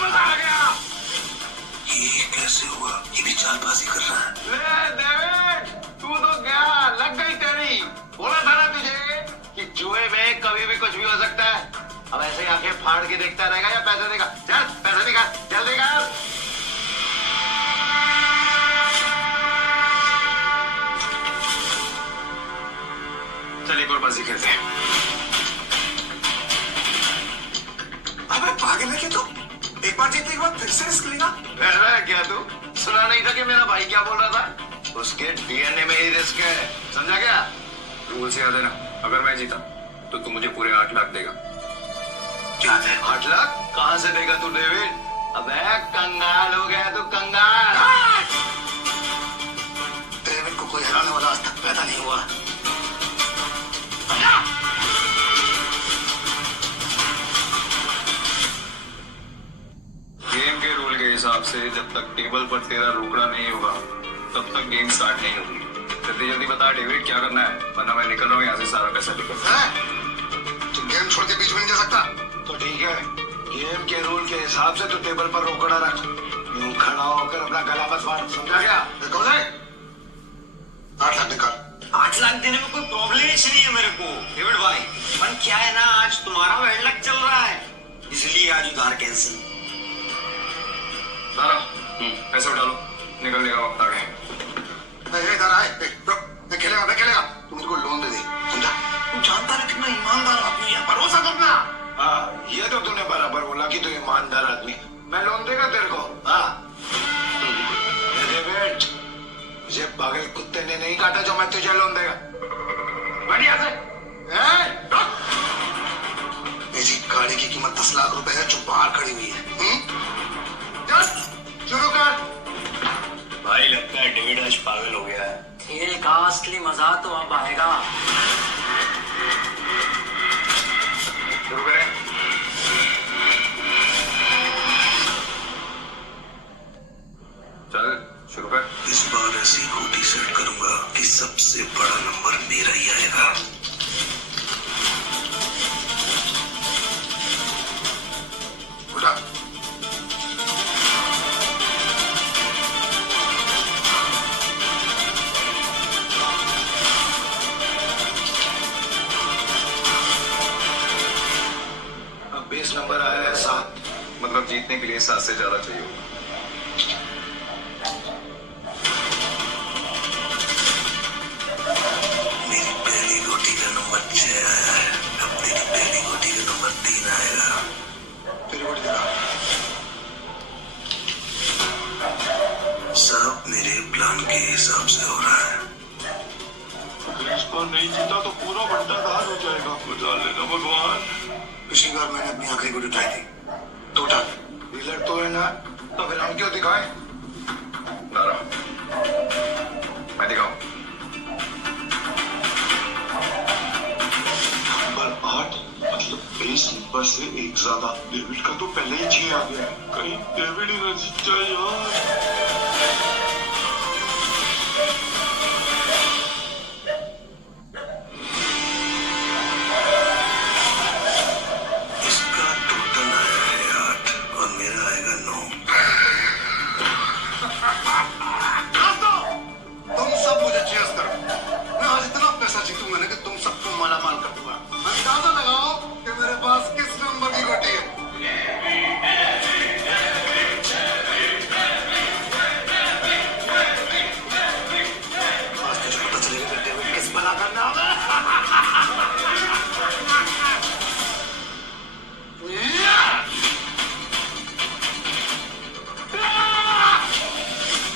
मजा आ गया। ये कैसे हुआ? ये भी चालबाजी कर रहा है। ले डेविड, तू तो गया, लग गई तेरी। बोला था ना तुझे कि जुए में कभी भी कुछ भी हो सकता है। अब ऐसे ही आंखें फाड़ के देखता रहेगा या पैसे देगा? चल पैसे निकाल, जल्दी निकाल। चल एक और बाजी खेलते हैं। अबे पागल है क्या तू? एक बार जीतने के बाद फिर से रिस्क लेगा? क्या तू सुना नहीं था कि मेरा भाई क्या बोल रहा था? उसके डीएनए में ही रिस्क है, समझा क्या? रूल से याद है ना, अगर मैं जीता तो तू मुझे पूरे 8 लाख देगा। क्या है? 8 लाख कहाँ से देगा तू डेविड? अबे कंगाल हो गया तू, कंगाल। डेविड को कोई हराने वाला आज तक पैदा नहीं हुआ। गेम के रूल के हिसाब से जब तक टेबल पर तेरा रोकड़ा नहीं होगा तब तक गेम स्टार्ट नहीं होगी। जल्दी जल्दी बता डेविड, क्या करना है, वरना मैं निकल रहा हूँ यहाँ से सारा पैसा लेकर। तुम गेम छोड़ के बीच में नहीं जा सकता। तो ठीक है, गेम के रूल के हिसाब से तो टेबल पर रोकड़ा रख। यूं खड़ा होकर अपना गला मत फाड़, समझा क्या? कौन है? 8 लाख निकाल। 8 लाख देने में कोई प्रॉब्लम नहीं है मेरे को डेविड भाई, पर क्या है ना, आज तुम्हारा बैड लक चल रहा है, इसलिए आज उधार कैंसिल। सारा पैसे उठा लो, निकलने का वक्त आ गया। इधर आए, मैं खेलेगा। तू मेरे को लोन दे दे, समझा? तू जानता है कितना ईमानदार आदमी है, भरोसा करना। हाँ, ये तो तूने बराबर बोला कि तू ईमानदार आदमी। मैं लोन देगा तेरे को? हाँ डेविड, मुझे पागल कुत्ते ने नहीं काटा जो मैं तुझे लोन देगा। बढ़िया से मेरी गाड़ी की कीमत 10 लाख रुपए है जो बाहर खड़ी हुई है। चल शुरू कर। भाई लगता है डेविड आज पागल हो गया है। खेल का असली मजा तो अब आएगा। शुरू करें। चल शुरू कर। इस बार ऐसी गोटी सेट करूंगा कि सबसे बड़ा नंबर मेरा ही आएगा। उठा। अब बेस नंबर आया है 7। मतलब जीतने के लिए 7 से ज्यादा चाहिए होगा। मेरी पहली गोटी का नंबर 6 आया है। अब तेरी पहली गोटी का नंबर 3 आएगा। तेरी गोटी दिखा। और नहीं जीता तो पूरा बंटा दाल हो जाएगा। बचा लेना भगवान। पिछली बार मैंने अपनी आखिरी गुड उठाई थी, टोटल डीलर तो है ना, तो फिर हम क्यों दिखाएं? मैं दिखाऊं। नंबर 8 मतलब बेस नंबर से एक ज्यादा। डेविड का तो पहले ही 6 आ गया। कहीं डेविड ही न जीत जाए यार। इसका टोटल आया है 8 और मेरा आएगा 9। तुम सब मुझे चीयर्स करो। मैं आज इतना पैसा जीतूंगा ना कि तुम सबको मालामाल कर दूंगा। अंदाजा लगाओ कि मेरे पास किस नंबर की गोटी है। आज तुझे पता चलेगा कि डेविड किस बला का नाम है।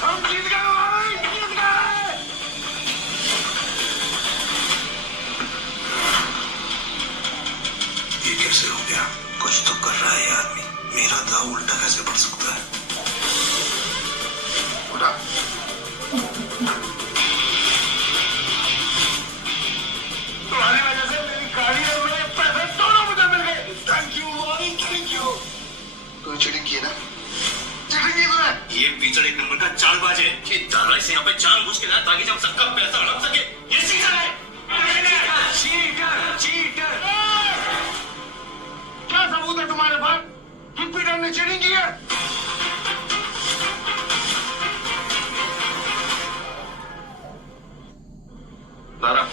हम जीत गए भाई, जीत गए। ये कैसे हो गया? कुछ तो कर रहा है ये आदमी। मेरा दाव उल्टा कैसे पड़ सकता है? उठा। तुम्हारी वजह से मेरी गाड़ी और मेरे पैसे दोनों मुझे मिल गए। थैंक यू भाई, थैंक यू। तूने चीटिंग की ना? चीटिंग की तूने? ये पिचड़ एक नंबर का चालबाज है कि दादा इसे यहाँ पे जानबूझ के लाया ताकि जब सबका पैसा हड़प सके। ये चीटर है। चीटर। क्या सबूत है तुम्हारे पास कि पीटर ने चीटिंग की है? दारा,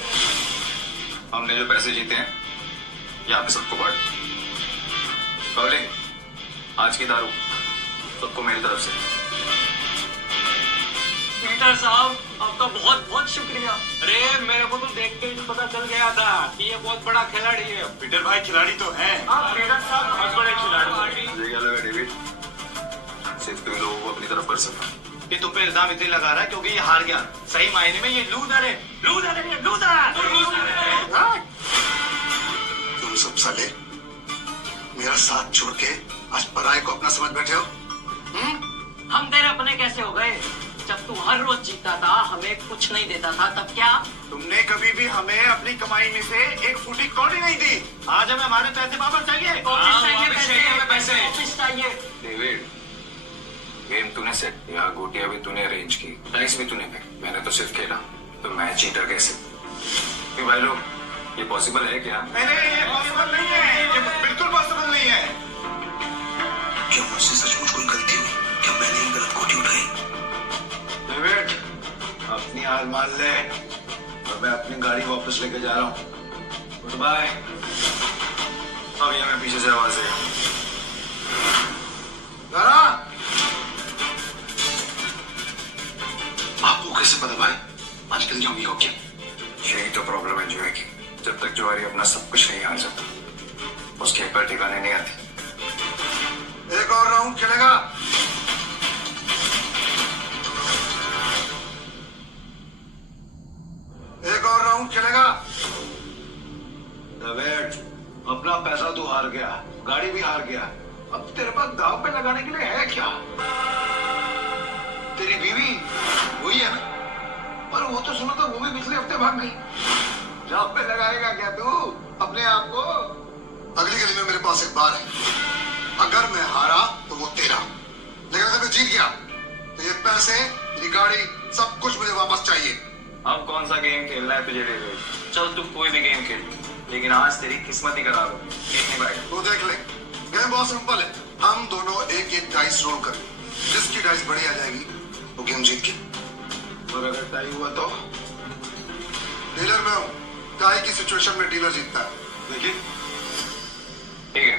हमने जो पैसे जीते हैं यहाँ पे सबको बांट। कवलिंग, आज की दारू सबको मेरी तरफ से। पीटर साहब आपका बहुत बहुत शुक्रिया। अरे मेरे को तो देख के ही पता चल गया था कि ये बहुत बड़ा खिलाड़ी है। पीटर भाई खिलाड़ी तो है। पीटर साहब बहुत बड़े खिलाड़ी। मुझे क्या लगा डेविड, सिर्फ तुम लोगों को अपनी तरफ कर सकता। ये तुम पे इल्जाम इसलिए लगा रहा है क्योंकि ये हार गया। सही मायने में ये लूजर है। लूजर है, ये लूजर। तुम सब साले मेरा साथ छोड़ के आज पराये को अपना समझ बैठे हो। हम तेरे अपने कैसे हो गए? जब तू हर रोज जीता था, हमें कुछ नहीं देता था, तब क्या? तुमने कभी भी हमें अपनी कमाई में से एक फूटी कौड़ी नहीं दी। आज हमें हमारे पैसे वापस चाहिए। वापस चाहिए। डेविड, गेम तूने सेट किया, गोटियां भी तूने अरेंज की, डाइस भी तूने फेंकी, मैंने तो सिर्फ खेला। तो मैं चीटर कैसे? कि भाई लोग, ये पॉसिबल है क्या? नहीं, ये पॉसिबल नहीं है। ये बिल्कुल पॉसिबल नहीं है। क्या मुझसे सचमुच कोई गलती हुई? क्या मैंने ही गलत गोटी उठाई? डेविड, अपनी हार मान ले और मैं अपनी गाड़ी वापस लेके जा रहा हूँ। Goodbye. अब ये मैं पीछे से आवाज है। आपको कैसे पता भाई आजकल क्या हो क्या? यही तो प्रॉब्लम है जुए की। जब तक जुआरी अपना सब कुछ नहीं हार जाता, उसके एक बार ठिकाने नहीं आती। एक और राउंड खेलेगा? एक और राउंड खेलेगा? डेविड, अपना पैसा तो हार गया, गाड़ी भी हार गया। अब तेरे पास दाव पे लगाने के लिए है क्या? तेरी बीवी वही है ना? पर वो तो सुनो तो वो भी पिछले हफ्ते भाग गई। दाव पे लगाएगा क्या तू अपने आप को? अगली गली में मेरे पास एक बार है। अगर मैं हारा तो वो तेरा, लेकिन अगर मैं जीत गया तो ये पैसे, मेरी गाड़ी, सब कुछ मुझे वापस चाहिए। अब कौन सा गेम खेलना है तुझे डेविड? चल तू कोई भी गेम खेल, लेकिन आज तेरी किस्मत ही खराब है। एक नहीं भाई, वो देख ले, गेम बहुत सिंपल है। हम दोनों एक एक डाइस रोल करें, जिसकी डाइस बड़ी आ जाएगी वो गेम जीत के। और अगर टाई हुआ तो? डीलर मैं हूँ, टाई की सिचुएशन में डीलर जीतता है। देखिए, ठीक है।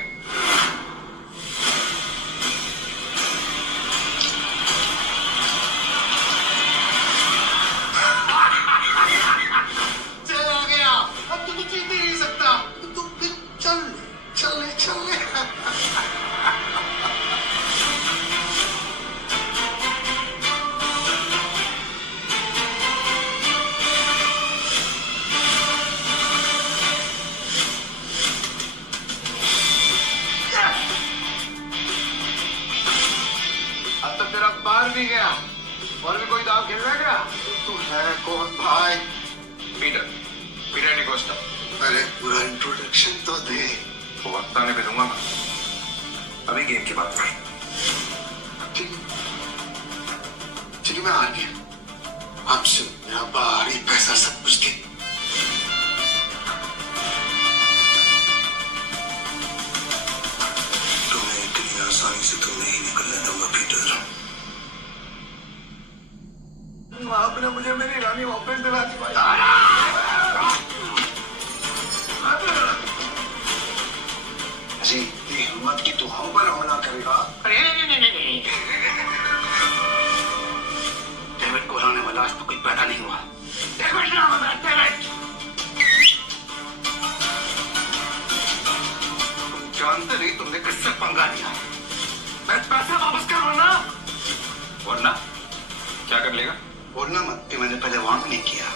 चल आ गया, अब तू तो जीत ही नहीं सकता। तू चल चल चल। हार भी गया। और भी कोई दाव खेल रहा है क्या? तू है कौन भाई? पीटर डिकोस्टा। अरे पूरा इंट्रोडक्शन तो दे। वो वक्त आने पे दूंगा मैं। अभी गेम की बात कर। ठीक है, मैं हार गया। आपसे मेरा भारी पैसा सब कुछ दे। तुम्हें इतनी आसानी से तो नहीं निकलने दूंगा पीटर। आपने मुझे मेरी रानी वापस दिला दी भाई। जी हिम्मत की तू हम पर हमला करेगा? नहीं। डेविड को हराने वाला आज तो कोई पैदा नहीं हुआ। डेविड नाम है डेविड। तुम जानते नहीं तुमने किससे पंगा लिया। मैं पैसे वापस करूँ ना? वरना क्या कर लेगा? बोलना मत कि मैंने पहले वार्न नहीं किया।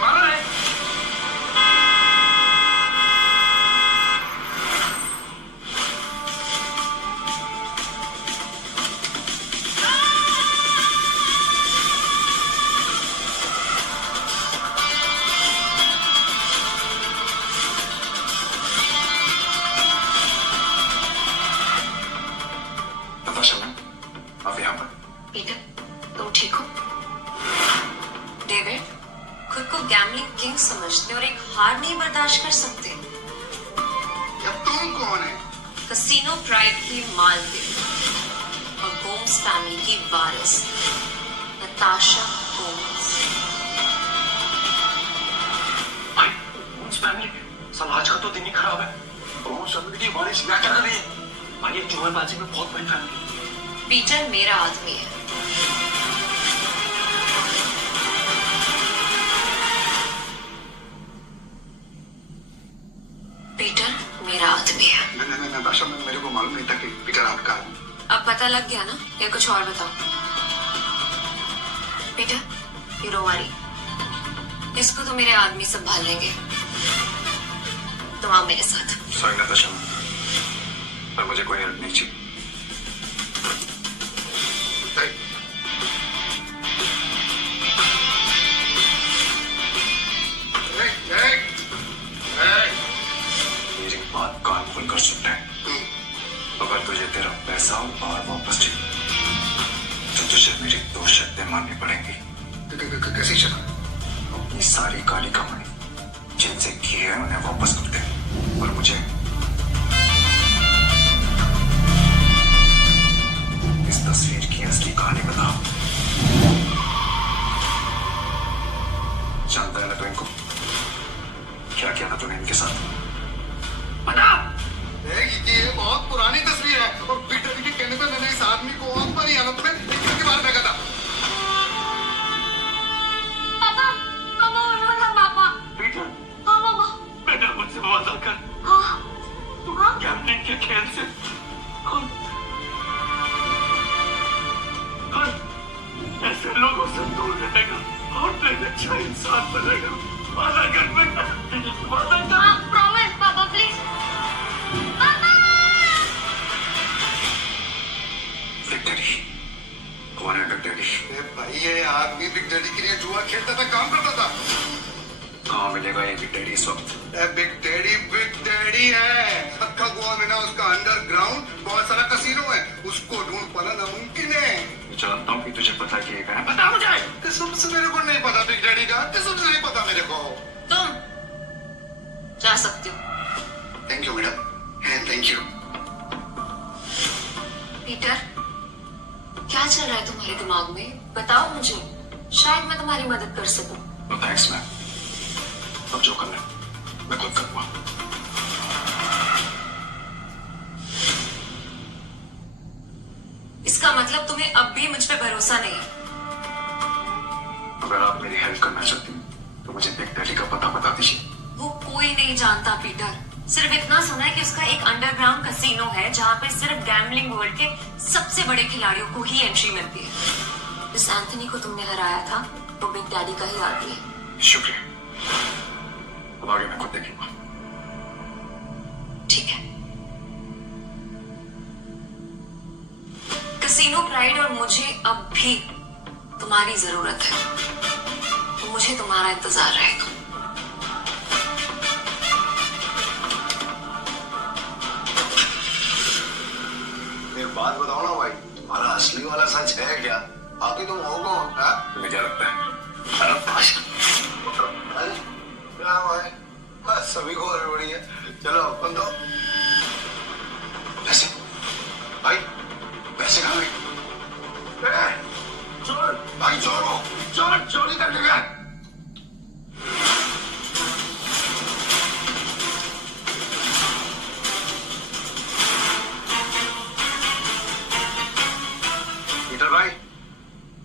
मारा है। पीटर, तुम ठीक हो? डेविड खुद को गैम्बलिंग किंग समझते और एक हार नहीं बर्दाश्त कर सकते। क्या तुम कौन है? कसिनो प्राइड की मालकिन और गोम्स फैमिली की वारिस नताशा गोम्स। भाई गोम्स फैमिली, साल आज का तो दिन ही खराब है। गोम्स फैमिली की वारिस क्या कर रही है? भाई ये जुएबाजी में बहुत बड़ी फैमिली। पीटर मेरा आदमी है। पीटर मेरा आदमी है। नहीं बादशाह, मेरे को मालूम नहीं था कि पीटर आपका। अब पता लग गया ना? या कुछ और बताओ? पीटर ये रोवारी, इसको तो मेरे आदमी संभाल लेंगे। तुम आओ मेरे साथ। सॉरी नताशा, पर मुझे कोई हेल्प नहीं चाहिए। मेरी बात कान खोलकर सुनना है। अगर तुझे तेरा पैसा और वापस चाहिए तो तुझे मेरी 2 शर्तें माननी पड़ेंगी। कैसी शर्त? अपनी सारी काली कमाई जिनसे की है उन्हें वापस कर दे और मुझे इस तस्वीर की असली कहानी बता। जानता है ना तो इनको क्या किया था तूने इनके साथ? बता। ये बहुत पुरानी तस्वीर है और पीटर के कहने पर मैंने इस आदमी को आग भरी हालत में एक बार फेंका था। पापा, पापा उठो ना पापा। पीटर, हाँ पापा। बेटा मुझसे वादा कर। हाँ गैम्बलिंग के खेल से कौन ऐसे लोगों से दूर रहेगा और एक अच्छा इंसान बनेगा। वादा कर बेटा, वादा कर। हाँ प्रॉमिस पापा प्लीज। पापा बिग डैडी कौन है? बिग डैडी भाई ये आदमी बिग डैडी के लिए जुआ खेलता था, काम करता था। कहाँ मिलेगा ये बिग डैडी इस वक्त? बिग डैडी है। अक्खा गोवा में ना उसका अंडरग्राउंड बहुत सारा कसीनो है, उसको ढूंढ पाना नामुमकिन है। जानता हूँ कि तुझे पता कि ये है। बता मुझे। कसम से मेरे को नहीं पता बिग डैडी का, कसम से नहीं पता मेरे को। तुम जा सकते हो। Thank you madam, thank you. Peter क्या चल रहा है तुम्हारे दिमाग में? बताओ मुझे, शायद मैं तुम्हारी मदद कर सकूं। नो थैंक्स मैम, अब जो करना है मैं खुद करूंगा। इसका मतलब तुम्हें अब भी मुझ पे भरोसा नहीं है? अगर आप मेरी हेल्प करना चाहती हैं तो मुझे बिग डैडी का पता बता दीजिए। वो कोई नहीं जानता पीटर, सिर्फ इतना सुना है कि उसका एक अंडरग्राउंड कसिनो है जहाँ पे सिर्फ गैम्बलिंग वर्ल्ड के सबसे बड़े खिलाड़ियों को ही एंट्री मिलती है। इस एंथनी को तुमने हराया था, वो बिग डैडी का ही आदमी है। शुक्रिया, अब आगे मैं खुद देखूंगा। ठीक है। कसिनो प्राइड प्राइड और मुझे अब भी तुम्हारी जरूरत है। तो मुझे तुम्हारा इंतजार रहेगा। एक बात बताओ ना भाई, तुम्हारा असली वाला सच है क्या? आखिर तुम हो कौन? तुम्हें क्या लगता है? क्या भाई, सभी को हड़बड़ी है। चलो अपन तो पैसे, भाई पैसे कहाँ गए? चोर भाई, चोर हो, चोर चोरी करने गया। पीटर भाई,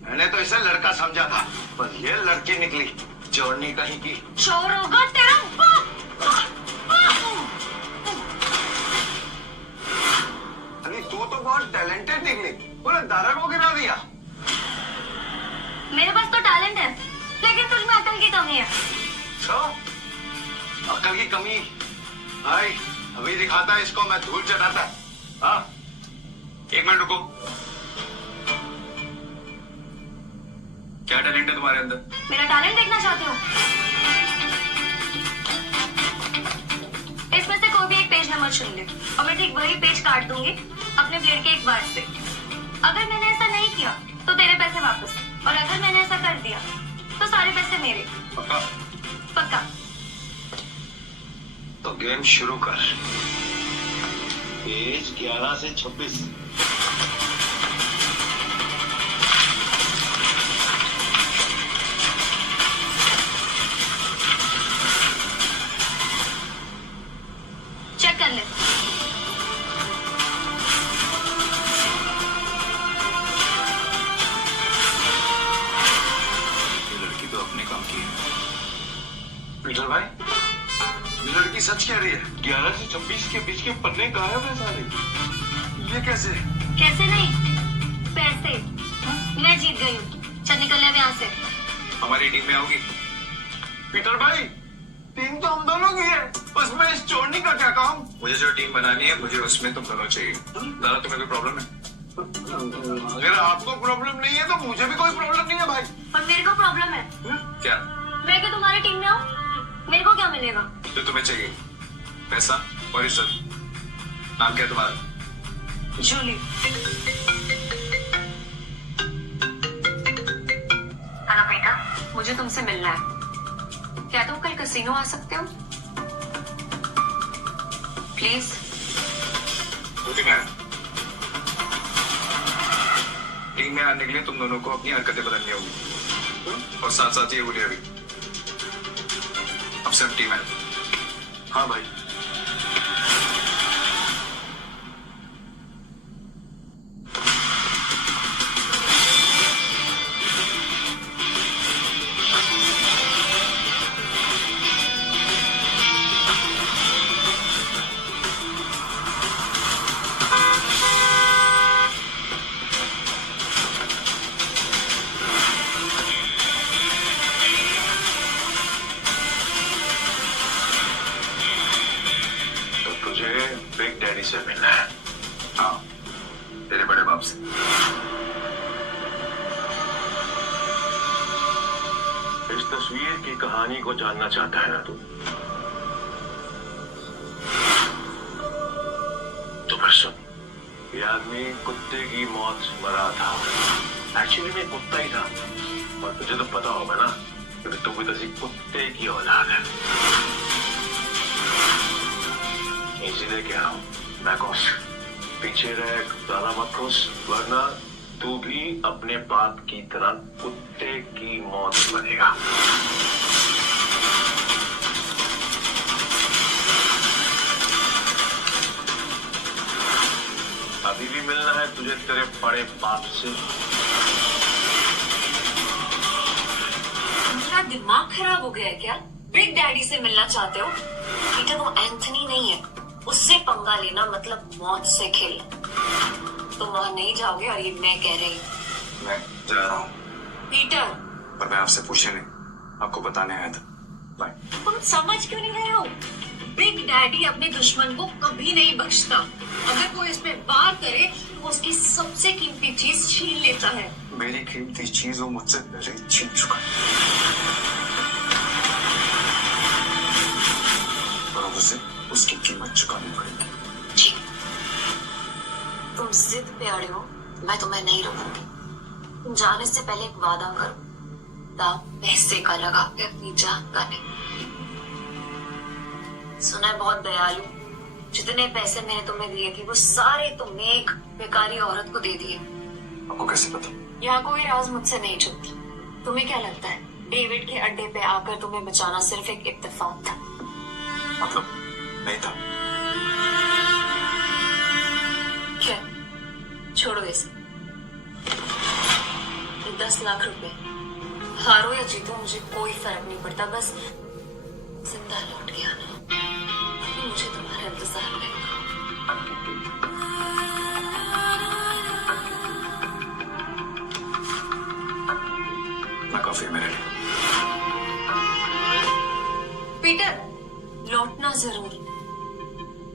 मैंने तो इसे लड़का समझा था, पर ये लड़की निकली चोरनी कहीं की। चोर होगा तेरा बाप। अरे तू तो बहुत टैलेंटेड निकली, पूरे दारा को गिरा दिया। मेरे पास तो टैलेंट है, लेकिन तुझमें अकल की कमी है। तो अकल की कमी भाई, अभी दिखाता है इसको मैं धूल चटाता। हाँ, एक मिनट रुको। क्या टैलेंट है तुम्हारे अंदर? मेरा टैलेंट देखना चाहते हो? इसमें से कोई भी एक पेज नंबर चुन ले और मैं ठीक वही पेज काट दूंगी अपने ब्लेड के एक बार से। अगर मैंने ऐसा नहीं किया तो तेरे पैसे वापस, और अगर मैंने ऐसा कर दिया तो सारे पैसे मेरे। पक्का? पक्का। तो गेम शुरू कर। पेज 11 से 26। चेक कर ले। ये लड़की तो अपने काम की है। पीटर भाई, ये लड़की सच कह रही है। 11 से 26 के बीच के पन्ने गायब है सारे। ये कैसे? कैसे नहीं, पैसे मैं जीत गई हूँ। चल निकल ले अब यहाँ से। हमारी टीम में आओगी? पीटर भाई, टीम तो हम दोनों की है, उसमें इस चोरनी का क्या काम? मुझे जो टीम बनानी है, मुझे उसमें तुम दोनों चाहिए। दादा, तुम्हें कोई प्रॉब्लम है? अगर आपको प्रॉब्लम नहीं है तो मुझे भी कोई प्रॉब्लम नहीं है भाई। पर मेरे को प्रॉब्लम है। क्या? मैं क्या तुम्हारी टीम में आऊँ? मेरे को क्या मिलेगा? जो तुम्हें चाहिए, पैसा और इज्जत। नाम क्या है तुम्हारा? जूली। हेलो बेटा, मुझे तुमसे मिलना है। क्या तुम कल कैसीनो आ सकते हो? प्लीज। टीम में आने के लिए तुम दोनों को अपनी हरकतें बदलनी होगी, और साथ साथ ये बोलिए अभी अब से हम टीम है। हाँ भाई। बिग डैडी से मिलना है। हाँ, तेरे बड़े बाप से। इस तस्वीर की कहानी को जानना चाहता है ना तू? तो फिर सुन, ये आदमी कुत्ते की मौत मरा था। एक्चुअली में कुत्ता ही था, और तुझे तो पता होगा ना, क्योंकि तू भी तो कुत्ते की औलाद है। इसीलिए कह रहा हूं, मैं घुस पीछे रह, ज्यादा मत घुस, वरना तू भी अपने बाप की तरह कुत्ते की मौत मरेगा। अभी भी मिलना है तुझे तेरे बड़े बाप से? तुम्हारा दिमाग खराब हो गया है क्या? बिग डैडी से मिलना चाहते हो? बेटा वो एंथनी नहीं है, उससे पंगा लेना मतलब मौत से खेलना। तुम वहां नहीं जाओगे, और ये मैं कह रही हूँ। मैं जा रहा हूँ। पीटर, पर मैं आपसे पूछने नहीं, आपको बताने आया था। बाय। तुम समझ क्यों नहीं रहे हो? बिग डैडी अपने दुश्मन को कभी नहीं बख्शता। अगर वो इस पे वार करे तो उसकी सबसे कीमती चीज छीन लेता है। मेरी कीमती चीज वो मुझसे पहले ही छीन चुका है और अब उसे उसकी कीमत चुकानी पड़ेगी। जी, तुम जिद पे अड़े हो, मैं तुम्हें नहीं रोकूंगी। तुम जाने से पहले एक वादा करो, दाव पैसे का लगा के अपनी जान का नहीं। सुना है बहुत दयालु, जितने पैसे मैंने तुम्हें दिए थे वो सारे तुमने एक बेकारी औरत को दे दिए। आपको कैसे पता? यहाँ कोई राज मुझसे नहीं छुपता। तुम्हें क्या लगता है डेविड के अड्डे पे आकर तुम्हें बचाना सिर्फ एक इत्तेफाक था? मतलब नहीं था। क्या? छोड़ो इसे। 10 लाख रुपए हारो या जीतो मुझे कोई फर्क नहीं पड़ता, बस जिंदा लौट के आना। मुझे तुम्हारा इंतजार रहेगा। मैं काफी मेरे लिए। पीटर, लौटना जरूर,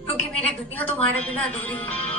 क्योंकि मेरी दुनिया तुम्हारे बिना अधूरी है।